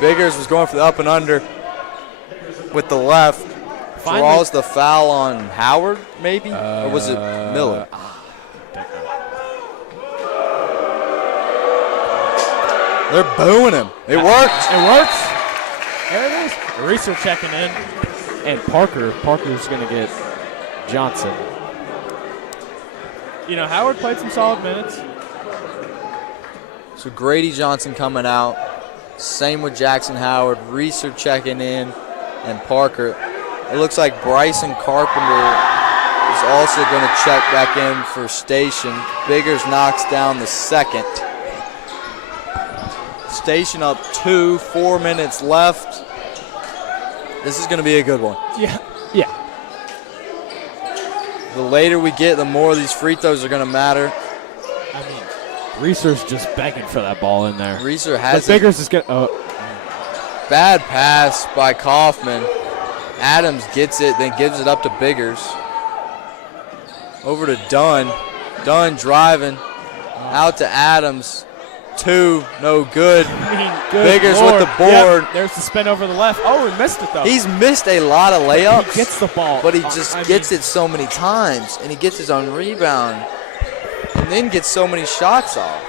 Biggers was going for the up and under with the left. Finally. Draws the foul on Howard, maybe? Or was it Miller? They're booing him. It worked. It works. There it is. Reeser checking in. And Parker's going to get Johnson. You know, Howard played some solid minutes. So Grady Johnson coming out. Same with Jackson Howard. Reeser checking in. And Parker. It looks like Bryson Carpenter is also going to check back in for Station. Biggers knocks down the second. Station up 2, 4 minutes left. This is going to be a good one. Yeah. The later we get, the more these free throws are going to matter. I mean, Reeser's just begging for that ball in there. Reeser has But Biggers is going to. Bad pass by Kaufman. Adams gets it, then gives it up to Biggers. Over to Dunn. Dunn driving. Out to Adams. 2, no good. I mean, good Biggers Lord. with the board. Yep, there's the spin over the left. Oh, he missed it, though. He's missed a lot of layups. He gets the ball. But he just gets it so many times, and he gets his own rebound, and then gets so many shots off.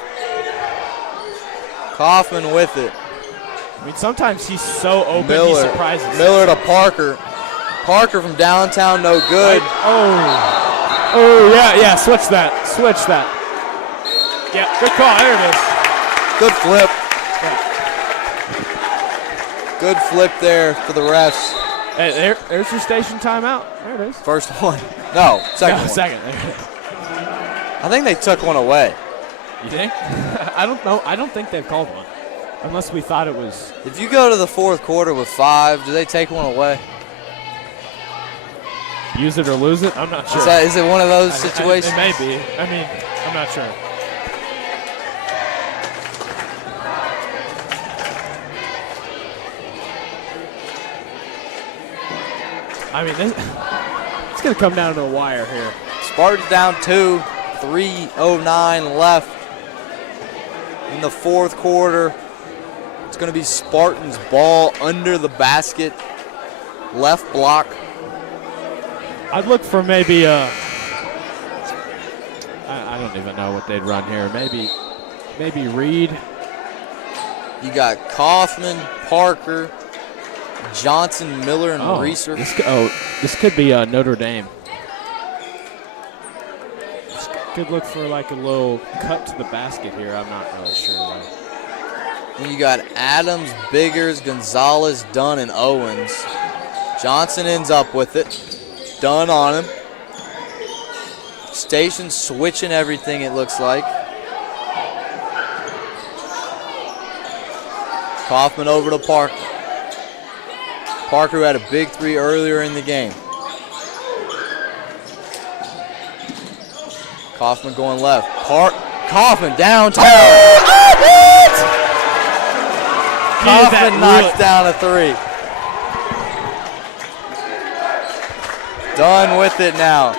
Kaufman with it. I mean, sometimes he's so open, he Miller. surprises. Miller to Parker. Parker from downtown, no good. Oh, yeah, switch that. Yeah, good call, there it is. Good flip. Yeah. Good flip there for the refs. Hey, there's your station timeout. There it is. First one. No, second one. Second. I think they took one away. You think? I don't know. I don't think they've called one. Unless we thought it was. If you go to the fourth quarter with 5, do they take one away? Use it or lose it? I'm not sure. Is it one of those situations? It may be. I mean, I'm not sure. I mean, it's going to come down to a wire here. Spartans down 2, 3:09 left in the fourth quarter. It's going to be Spartans ball under the basket, left block. I'd look for maybe I don't even know what they'd run here. Maybe Reed. You got Kaufman, Parker, Johnson, Miller, and Reeser. This could be Notre Dame. This could look for like a little cut to the basket here. I'm not really sure. And you got Adams, Biggers, Gonzalez, Dunn, and Owens. Johnson ends up with it. Dunn on him. Station switching everything, it looks like. Kaufman over to Parker. Parker had a big 3 earlier in the game. Kaufman going left. Kaufman downtown. Kaufman knocks down a 3. Done with it now.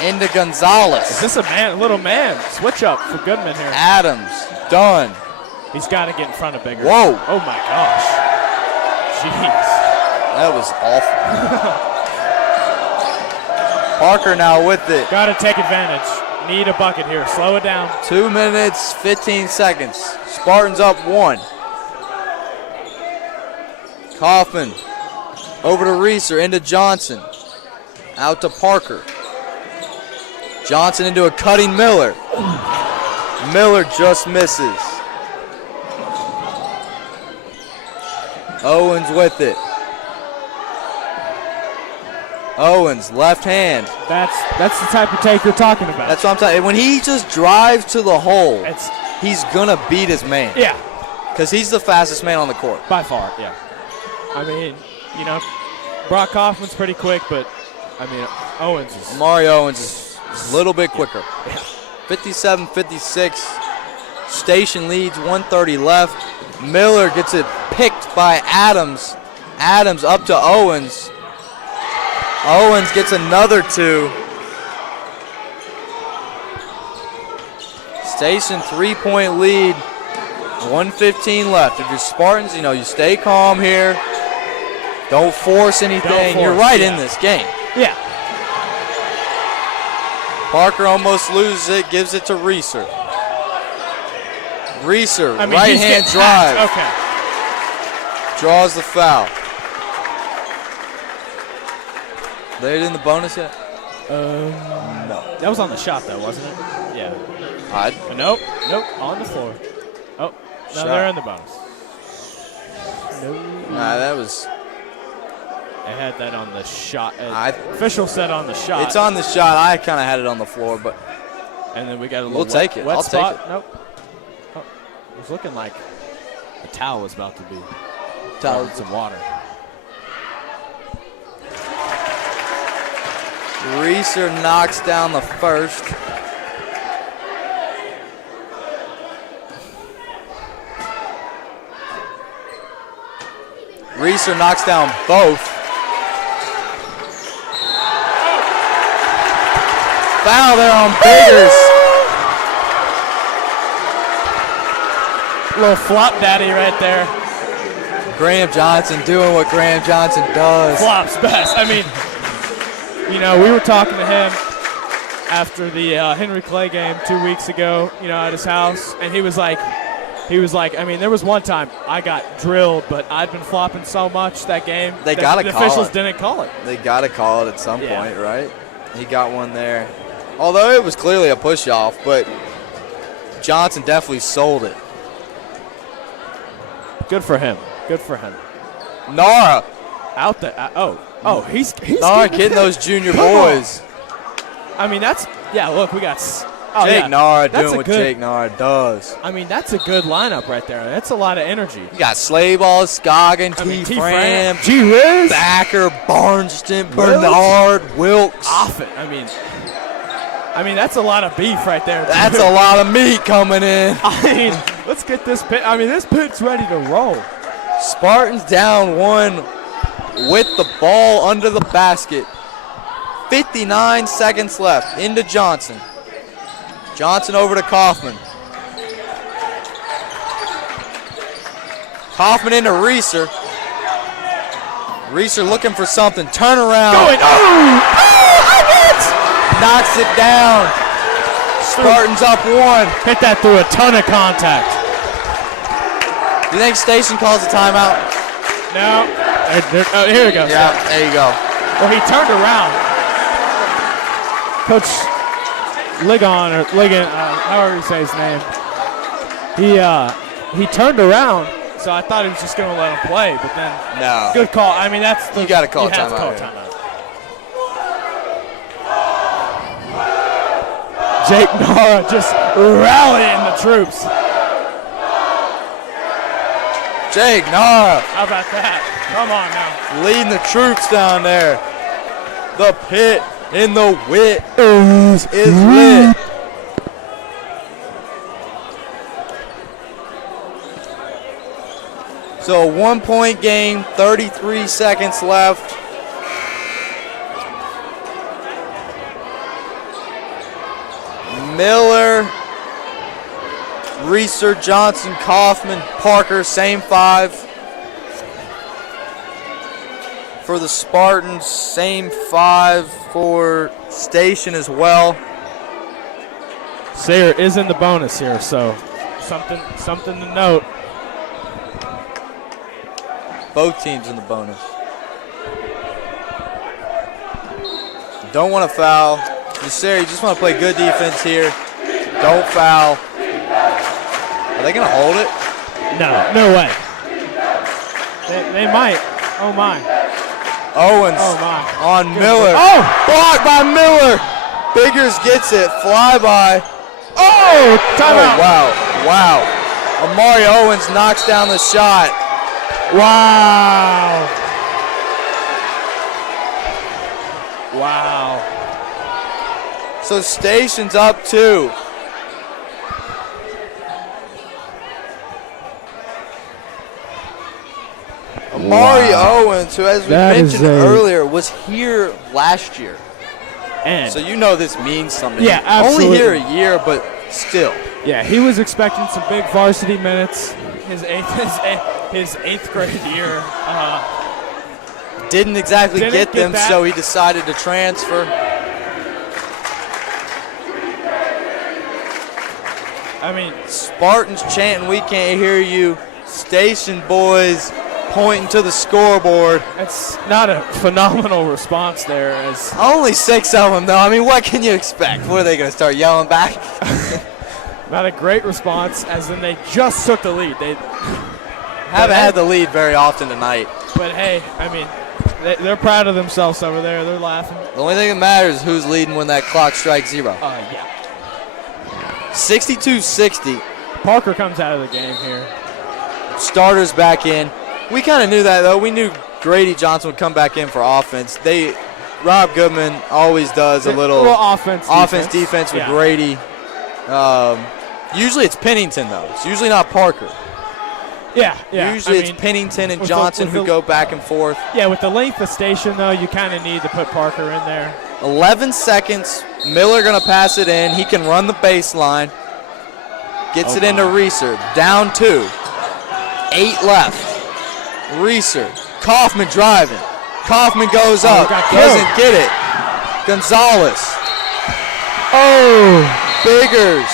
Into Gonzalez. Is this a little man? Switch up for Goodman here. Adams. Done. He's got to get in front of Bigger. Whoa. Oh, my gosh. Jeez. That was awful. Parker now with it. Got to take advantage. Need a bucket here. Slow it down. 2 minutes, 15 seconds. Spartans up 1. Kaufman over to Reeser, into Johnson. Out to Parker. Johnson into a cutting Miller. Miller just misses. Owens with it. Owens, left hand. That's the type of take you're talking about. That's what I'm talking. When he just drives to the hole, It's he's gonna beat his man. yeah, Because he's the fastest man on the court. by far. Yeah. I mean, you know, Brock Kaufman's pretty quick, but I mean, Owens is. Mario Owens is a little bit quicker. 57-56. Station leads, 1:30 left. Miller gets it picked by Adams. Adams up to Owens. Owens gets another 2. Station 3-point lead. 1:15 left. If you're Spartans, you know, you stay calm here. Don't force anything. You're right in this game. Yeah. Parker almost loses it, gives it to Reeser. Reeser, I mean, right he's hand getting drive. taxed. Okay. Draws the foul. They in the bonus yet? No. That was on the shot, though, wasn't it? Yeah. Nope. On the floor. Oh, no, Shot. they're in the bonus. No. Nah, that was. They had that on the shot. Official said on the shot. It's on the shot. I kind of had it on the floor, but And then we got a little We'll take it. wet I'll take spot. it. Nope. Oh, it was looking like the towel was about to be Towel. covered in some water. Reeser knocks down the first. Reeser knocks down both. Foul there on Biggers. Little flop daddy right there. Graham Johnson doing what Graham Johnson does. Flops best. I mean, you know, we were talking to him after the Henry Clay game 2 weeks ago, you know, at his house, and he was like, I mean, there was one time I got drilled, but I'd been flopping so much that game. They that gotta the call officials it. didn't call it. They got to call it at some Yeah. point, right? He got one there. Although it was clearly a push-off, but Johnson definitely sold it. Good for him. Good for him. Nara. Out there. He's Nara getting those junior Come on. boys. I mean, look, we got. Jake Nara That's doing a what good- Jake Nara does. I mean, that's a good lineup right there. That's a lot of energy. You got Slayball, Scoggin, T. Fram, G. Wiz, Backer, Barnston, Bernard, Wilkes. Offit. I mean, that's a lot of beef right there. That's a lot of meat coming in. I mean, let's get this pit. I mean, this pit's ready to roll. Spartans down 1 with the ball under the basket. 59 seconds left. Into Johnson. Johnson over to Kaufman. Kaufman into Reeser. Reeser looking for something. Turn around. Knocks it down. Spartans up 1. Hit that through a ton of contact. Do you think Station calls a timeout? No. Here we go. Yeah, there you go. Well, he turned around. Coach Ligon, however you say his name, he turned around, so I thought he was just going to let him play, but then No. good call. I mean, that's the You gotta call have to timeout call here. timeout. Jake Nara just rallying the troops. Jake Nara How about that? Come on now. leading the troops down there. The pit in the wit is lit. So a 1-point game, 33 seconds left. Miller, Reeser, Johnson, Kaufman, Parker, same 5. For the Spartans, same 5 for Station as well. Sayre is in the bonus here, so something to note. Both teams in the bonus. Don't want to foul. Sayre, you just want to play good defense here. Don't foul. Are they going to hold it? No way. They might. Oh, my. Owens on Miller. Oh! Blocked by Miller. Biggers gets it. Flyby. Oh! Timeout. Oh, wow. Amari Owens knocks down the shot. Wow. Wow. So Station's up 2. Amari Owens, who, as we mentioned earlier, was here last year. And so you know this means something. Yeah, absolutely. Only here a year, but still. Yeah, he was expecting some big varsity minutes. His eighth grade year. Didn't exactly get them, so he decided to transfer. I mean, Spartans chanting, "We can't hear you." Station boys pointing to the scoreboard. It's not a phenomenal response there. As only 6 of them, though. I mean, what can you expect? What are they going to start yelling back? Not a great response, as in they just took the lead. They haven't had the lead very often tonight. But hey, I mean, they're proud of themselves over there. They're laughing. The only thing that matters is who's leading when that clock strikes 0. Yeah. 62-60. Parker comes out of the game here. Starters back in. We kind of knew that, though. We knew Grady Johnson would come back in for offense. Rob Goodman always does a little offense defense with Grady. Usually it's Pennington, though. It's usually not Parker. Yeah. Usually it's Pennington and Johnson who go back and forth. Yeah, with the length of Station, though, you kind of need to put Parker in there. 11 seconds. Miller going to pass it in. He can run the baseline. Gets it into Reeser. Down 2. 8 left. Reeser. Kaufman driving. Kaufman goes up. Doesn't get it. Gonzalez. Oh! Biggers.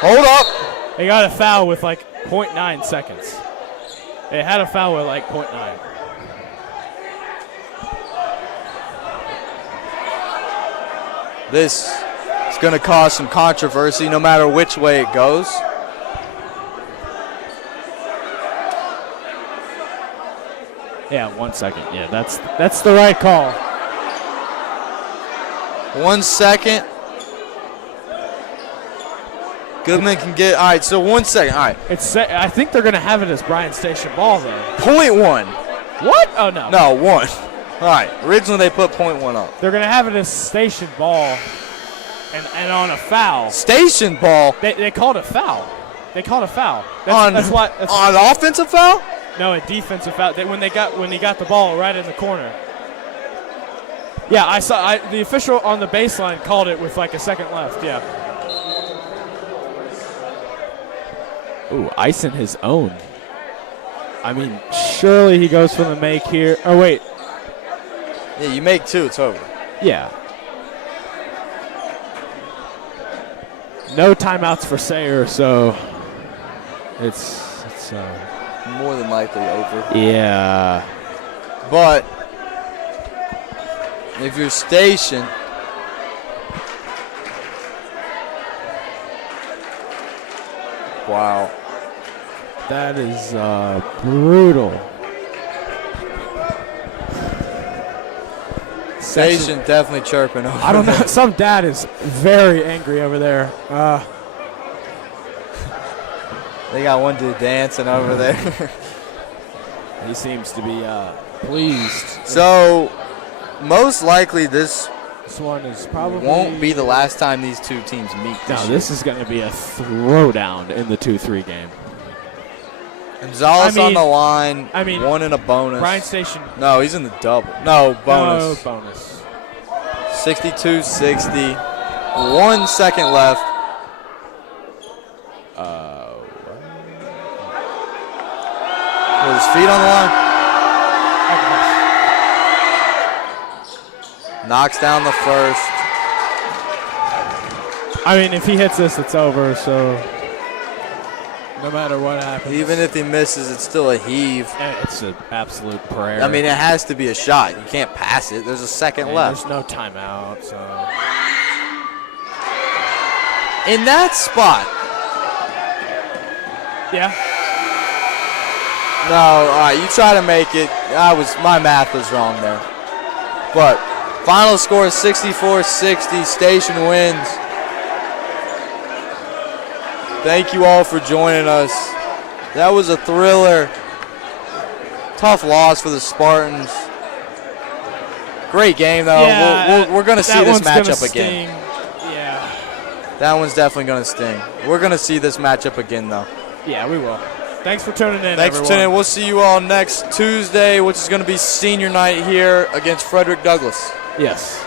Hold up. They got a foul with like 0.9 seconds. They had a foul with like 0.9. This is going to cause some controversy no matter which way it goes. Yeah, 1 second. Yeah, that's the right call. 1 second. Goodman can get. All right, so 1 second. All right. I think they're going to have it as Bryan Station ball, though. .1. What? Oh, no. No, 1. All right. Originally, they put .1 up. They're going to have it as Station ball and on a foul. Station ball? They called a foul. They called a foul. On offensive foul? No, a defensive foul. When he got the ball right in the corner. Yeah, I saw the official on the baseline called it with like a second left. Yeah. Ooh, icing his own. I mean, surely he goes for the make here. Oh wait. Yeah, you make 2, it's over. Yeah. No timeouts for Sayre, so it's more than likely over. Yeah. But if you're Station, wow. That is brutal. Station definitely chirping over. I don't know. Some dad is very angry over there. They got one dude dancing over there. He seems to be pleased. So, most likely this one is probably won't be the last time these two teams meet. This is going to be a throwdown in the 2-3 game. Gonzalez on the line. I mean, 1 in a bonus. Bryan Station. No, he's in the double. No, bonus. No, bonus. 62-60. 1 second left. With his feet on the line. Knocks down the first. I mean, if he hits this, it's over. So no matter what happens, Even if he misses, it's still a heave. it's an absolute prayer. I mean, it has to be a shot. You can't pass it. There's a second And left. there's no timeout. So In that spot. yeah, No, all right, you try to make it. My math was wrong there. But final score is 64-60. Station wins. Thank you all for joining us. That was a thriller. Tough loss for the Spartans. Great game, though. Yeah, we're going to see that this one's gonna matchup again. sting. Yeah, That one's definitely going to sting. We're going to see this matchup again, though. yeah, we will. Thanks for tuning in. Thanks for everyone. tuning in. We'll see you all next Tuesday, which is going to be senior night here against Frederick Douglass. Yes.